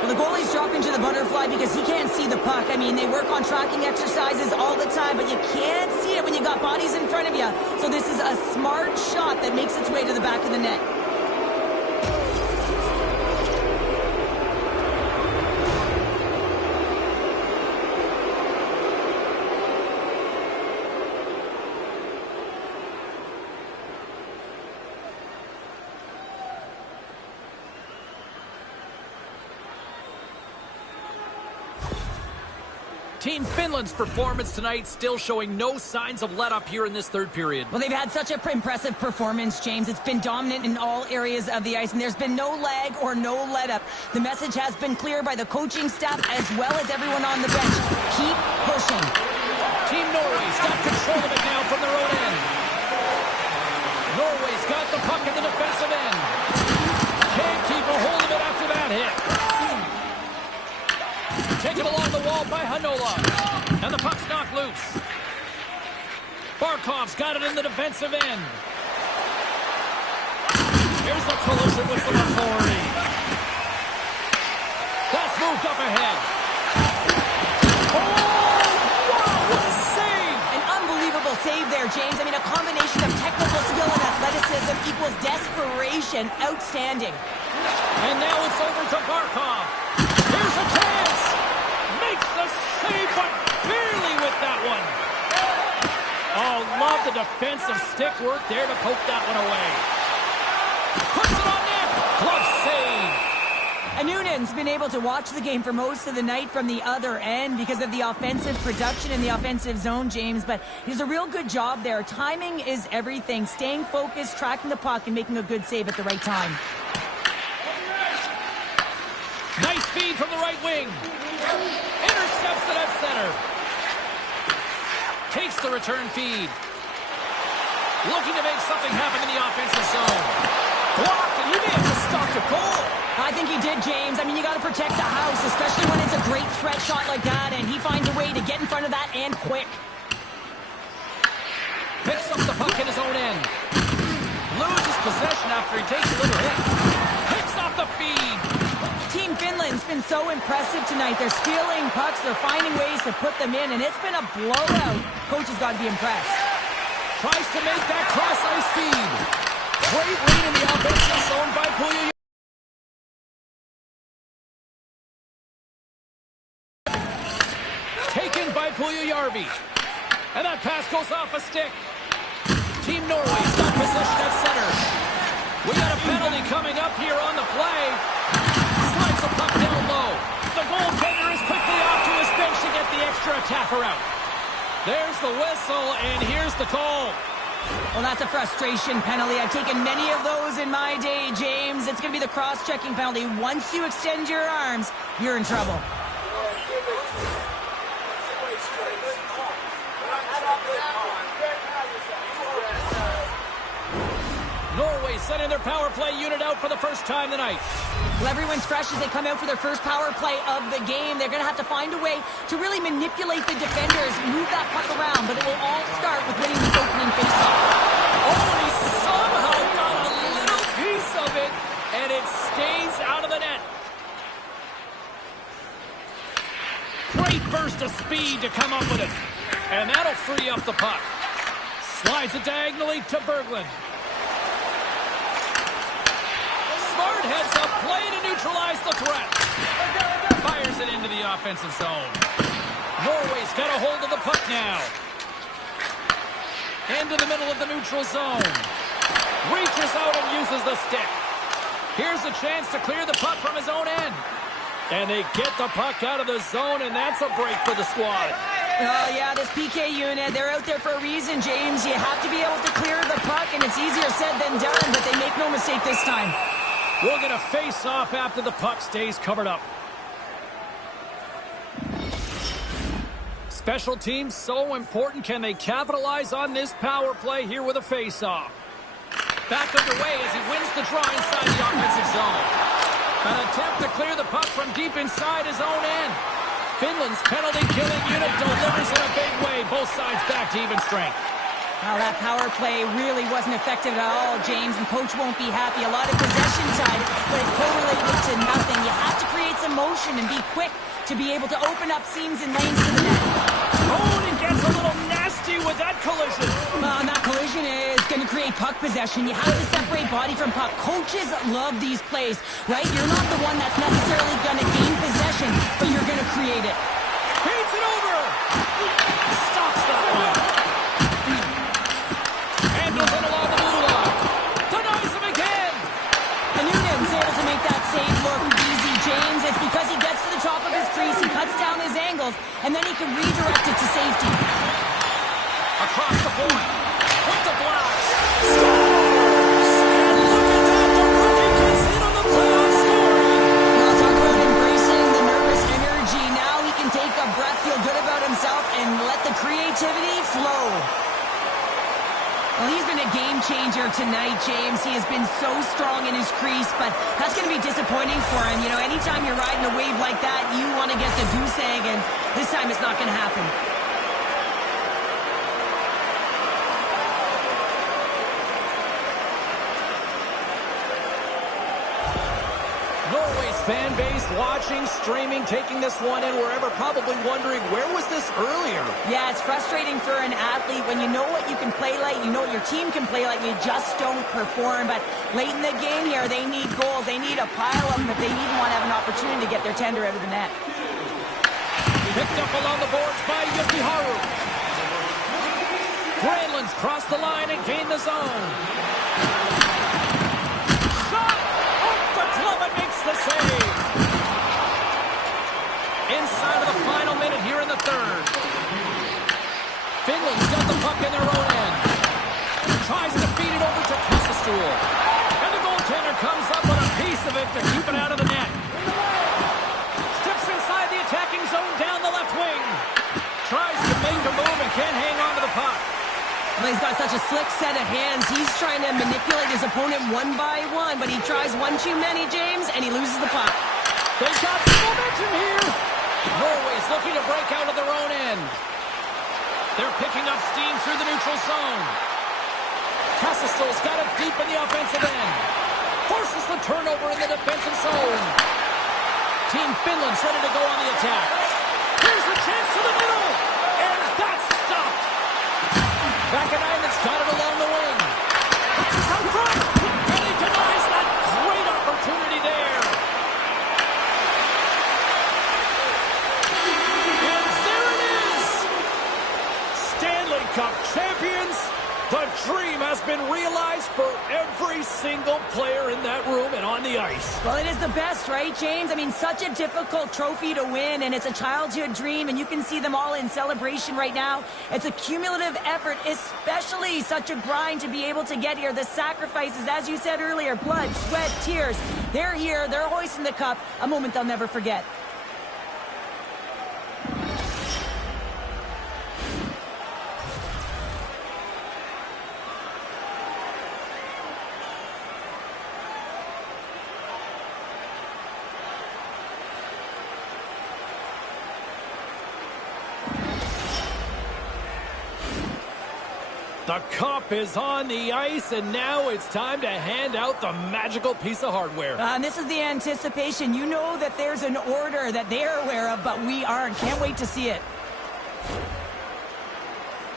Well, the goalie's dropping to the butterfly because he can't see the puck. I mean, they work on tracking exercises all the time, but you can't see it when you got bodies in front of you. So this is a smart shot that makes its way to the back of the net. Team Finland's performance tonight still showing no signs of let-up here in this third period. Well, they've had such an impressive performance, James. It's been dominant in all areas of the ice, and there's been no lag or no let-up. The message has been clear by the coaching staff as well as everyone on the bench. Keep pushing. Team Norway's got control of it now from their own end. Norway's got the puck in the defensive end. Can't keep a hold of it after that hit. Taken along the wall by Nhlololo. And the puck's knocked loose. Barkov's got it in the defensive end. Here's the collision with some authority. That's moved up ahead. Oh, wow, what a save! An unbelievable save there, James. I mean, a combination of technical skill and athleticism equals desperation. Outstanding. And now it's over to Barkov. Here's a chance. Makes the save, but barely with that one. Oh, love the defensive stick work there to poke that one away. Puts it on net. Glove save. And Noonan's been able to watch the game for most of the night from the other end because of the offensive production in the offensive zone, James. But he does a real good job there. Timing is everything. Staying focused, tracking the puck, and making a good save at the right time. Nice feed from the right wing. Intercepts it at center. Takes the return feed. Looking to make something happen in the offensive zone. Blocked, and he may have just stopped a goal. I think he did, James. I mean, you got to protect the house, especially when it's a great threat shot like that, and he finds a way to get in front of that and quick. Picks up the puck in his own end. Loses possession after he takes a little hit. Picks off the feed. Team Finland's been so impressive tonight. They're stealing pucks, they're finding ways to put them in, and it's been a blowout. Coach has got to be impressed. Tries to make that cross-ice feed. Great read in the offensive zone by Puya. Taken by Puya. And that pass goes off a stick. Team Norway's got possession at center. We got a penalty coming up here on the play. Slides the puck down low. The goaltender is quickly off to his bench to get the extra attacker out. There's the whistle, and here's the call. Well, that's a frustration penalty. I've taken many of those in my day, James. It's going to be the cross-checking penalty. Once you extend your arms, you're in trouble. Norway sending their power play unit out for the first time tonight. Well, everyone's fresh as they come out for their first power play of the game. They're going to have to find a way to really manipulate the defenders, move that puck around, but it will all start with winning the opening faceoff. Oh, and he somehow got a little piece of it, and it stays out of the net. Great burst of speed to come up with it, and that'll free up the puck. Slides it diagonally to Berglund. Smart heads up play to neutralize the threat. Fires it into the offensive zone. Norway's got a hold of the puck now. Into the middle of the neutral zone. Reaches out and uses the stick. Here's a chance to clear the puck from his own end. And they get the puck out of the zone, and that's a break for the squad. Oh, yeah, this PK unit, they're out there for a reason, James. You have to be able to clear the puck, and it's easier said than done, but they make no mistake this time. We'll get a face-off after the puck stays covered up. Special teams so important. Can they capitalize on this power play here with a face-off? Back underway as he wins the draw inside the offensive zone. An attempt to clear the puck from deep inside his own end. Finland's penalty-killing unit delivers in a big way. Both sides back to even strength. Well, that power play really wasn't effective at all, James, and coach won't be happy. A lot of possession time, but it correlated to nothing. You have to create some motion and be quick to be able to open up seams and lanes to the net. Oh, and he gets a little nasty with that collision. And that collision is going to create puck possession. You have to separate body from puck. Coaches love these plays, right? You're not the one that's necessarily going to gain possession, but you're going to create it. Paints it over. Stops that one. Handles it along the blue line. Denies him again. And Noonan's able to make that save look easy, James. It's because he gets to the top of his crease, he cuts down his angles, and then he can redirect it to safety. Across the point. With the blocks. Scores! And look at that. The rookie gets in on the playoff scoring. Now talk about embracing the nervous energy. Now he can take a breath, feel good about himself, and let the creativity flow. Well, he's been a game changer tonight, James. He has been so strong in his crease, but that's going to be disappointing for him. You know, anytime you're riding a wave like that, you want to get the goose egg, and this time it's not going to happen. Norway's fan base watching, streaming, taking this one in wherever, probably wondering, where was this earlier? Yeah, it's frustrating for an athlete when you know what you can play like, you know what your team can play like, you just don't perform. But late in the game here, they need goals. They need a pile of them if they even want to have an opportunity to get their tender out of the net. Picked up along the boards by Yokiharu. Granlund's crossed the line and gained the zone. Shot! Off the glove and makes the save. Inside of the final minute here in the third. Finland's got the puck in their own end. Tries to feed it over to Kassestool. And the goaltender comes up with a piece of it to keep it out of the net. Steps inside the attacking zone down the left wing. Tries to make a move and can't hang on to the puck. Well, he's got such a slick set of hands. He's trying to manipulate his opponent one by one, but he tries one too many, James, and he loses the puck. They've got some momentum here. Norway's looking to break out of their own end. They're picking up steam through the neutral zone. Kassestool's got it deep in the offensive end. Forces the turnover in the defensive zone. Team Finland's ready to go on the attack. Here's a chance to the middle. And that's stopped. Vakanainen's got it along the wing. Passes out front. And he denies that great opportunity there. And there it is. Stanley Cup champions. The dream has been realized for every single player in that room and on the ice. Well, it is the best, right, James? I mean, such a difficult trophy to win, and it's a childhood dream, and you can see them all in celebration right now. It's a cumulative effort, especially such a grind to be able to get here. The sacrifices, as you said earlier, blood, sweat, tears. They're here. They're hoisting the cup. A moment they'll never forget. The cup is on the ice, and now it's time to hand out the magical piece of hardware. And this is the anticipation. You know that there's an order that they're aware of, but we aren't. Can't wait to see it.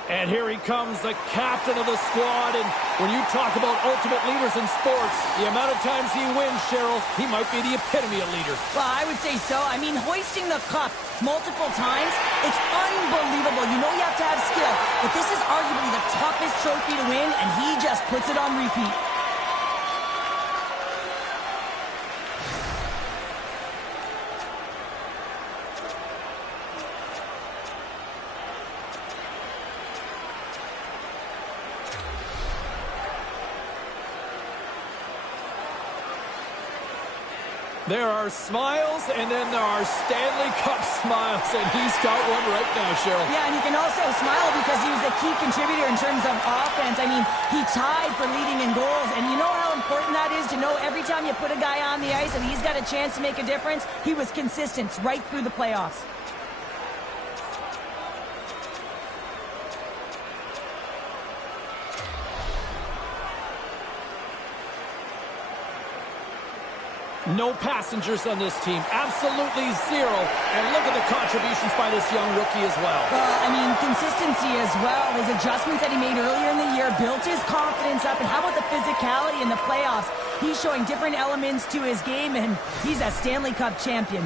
And here he comes, the captain of the squad. And when you talk about ultimate leaders in sports, the amount of times he wins, Cheryl, he might be the epitome of leader. Well, I would say so. I mean, hoisting the cup multiple times, it's unbelievable. You know you have to have skill, but this is arguably the toughest trophy to win, and he just puts it on repeat. There are smiles, and then there are Stanley Cup smiles, and he's got one right now, Cheryl. Yeah, and you can also smile because he was a key contributor in terms of offense. I mean, he tied for leading in goals, and you know how important that is to know every time you put a guy on the ice and he's got a chance to make a difference? He was consistent right through the playoffs. No passengers on this team. Absolutely zero. And look at the contributions by this young rookie as well. Well, I mean, consistency as well. His adjustments that he made earlier in the year built his confidence up. And how about the physicality in the playoffs? He's showing different elements to his game, and he's a Stanley Cup champion.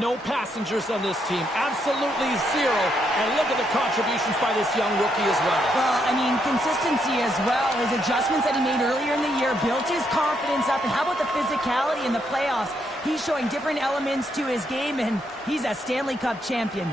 No passengers on this team. Absolutely zero. And look at the contributions by this young rookie as well. Well, I mean, consistency as well. His adjustments that he made earlier in the year built his confidence up. And how about the physicality in the playoffs? He's showing different elements to his game, and he's a Stanley Cup champion.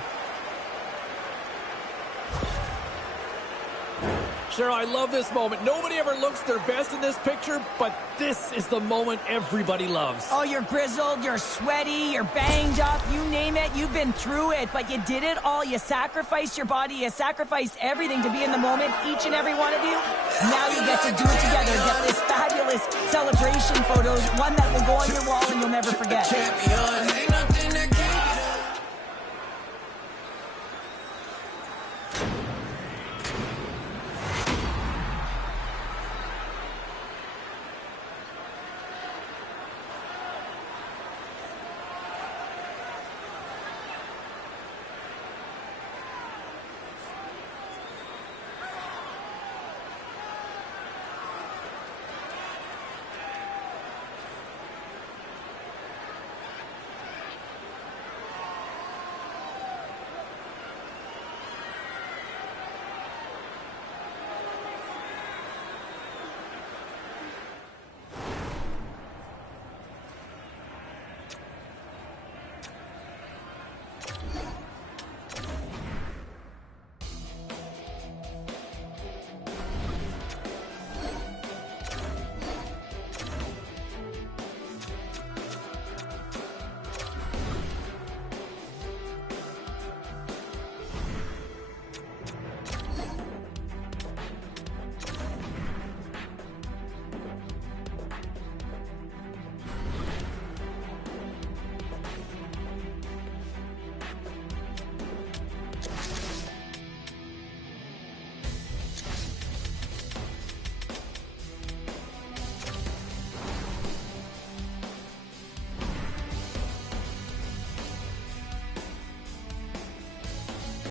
Cheryl, I love this moment. Nobody ever looks their best in this picture, but this is the moment everybody loves. Oh, you're grizzled, you're sweaty, you're banged up, you name it, you've been through it, but you did it all. You sacrificed your body, you sacrificed everything to be in the moment, each and every one of you. Now you get to do it together, get this fabulous celebration photos, one that will go on your wall and you'll never forget. Champion, ain't nothing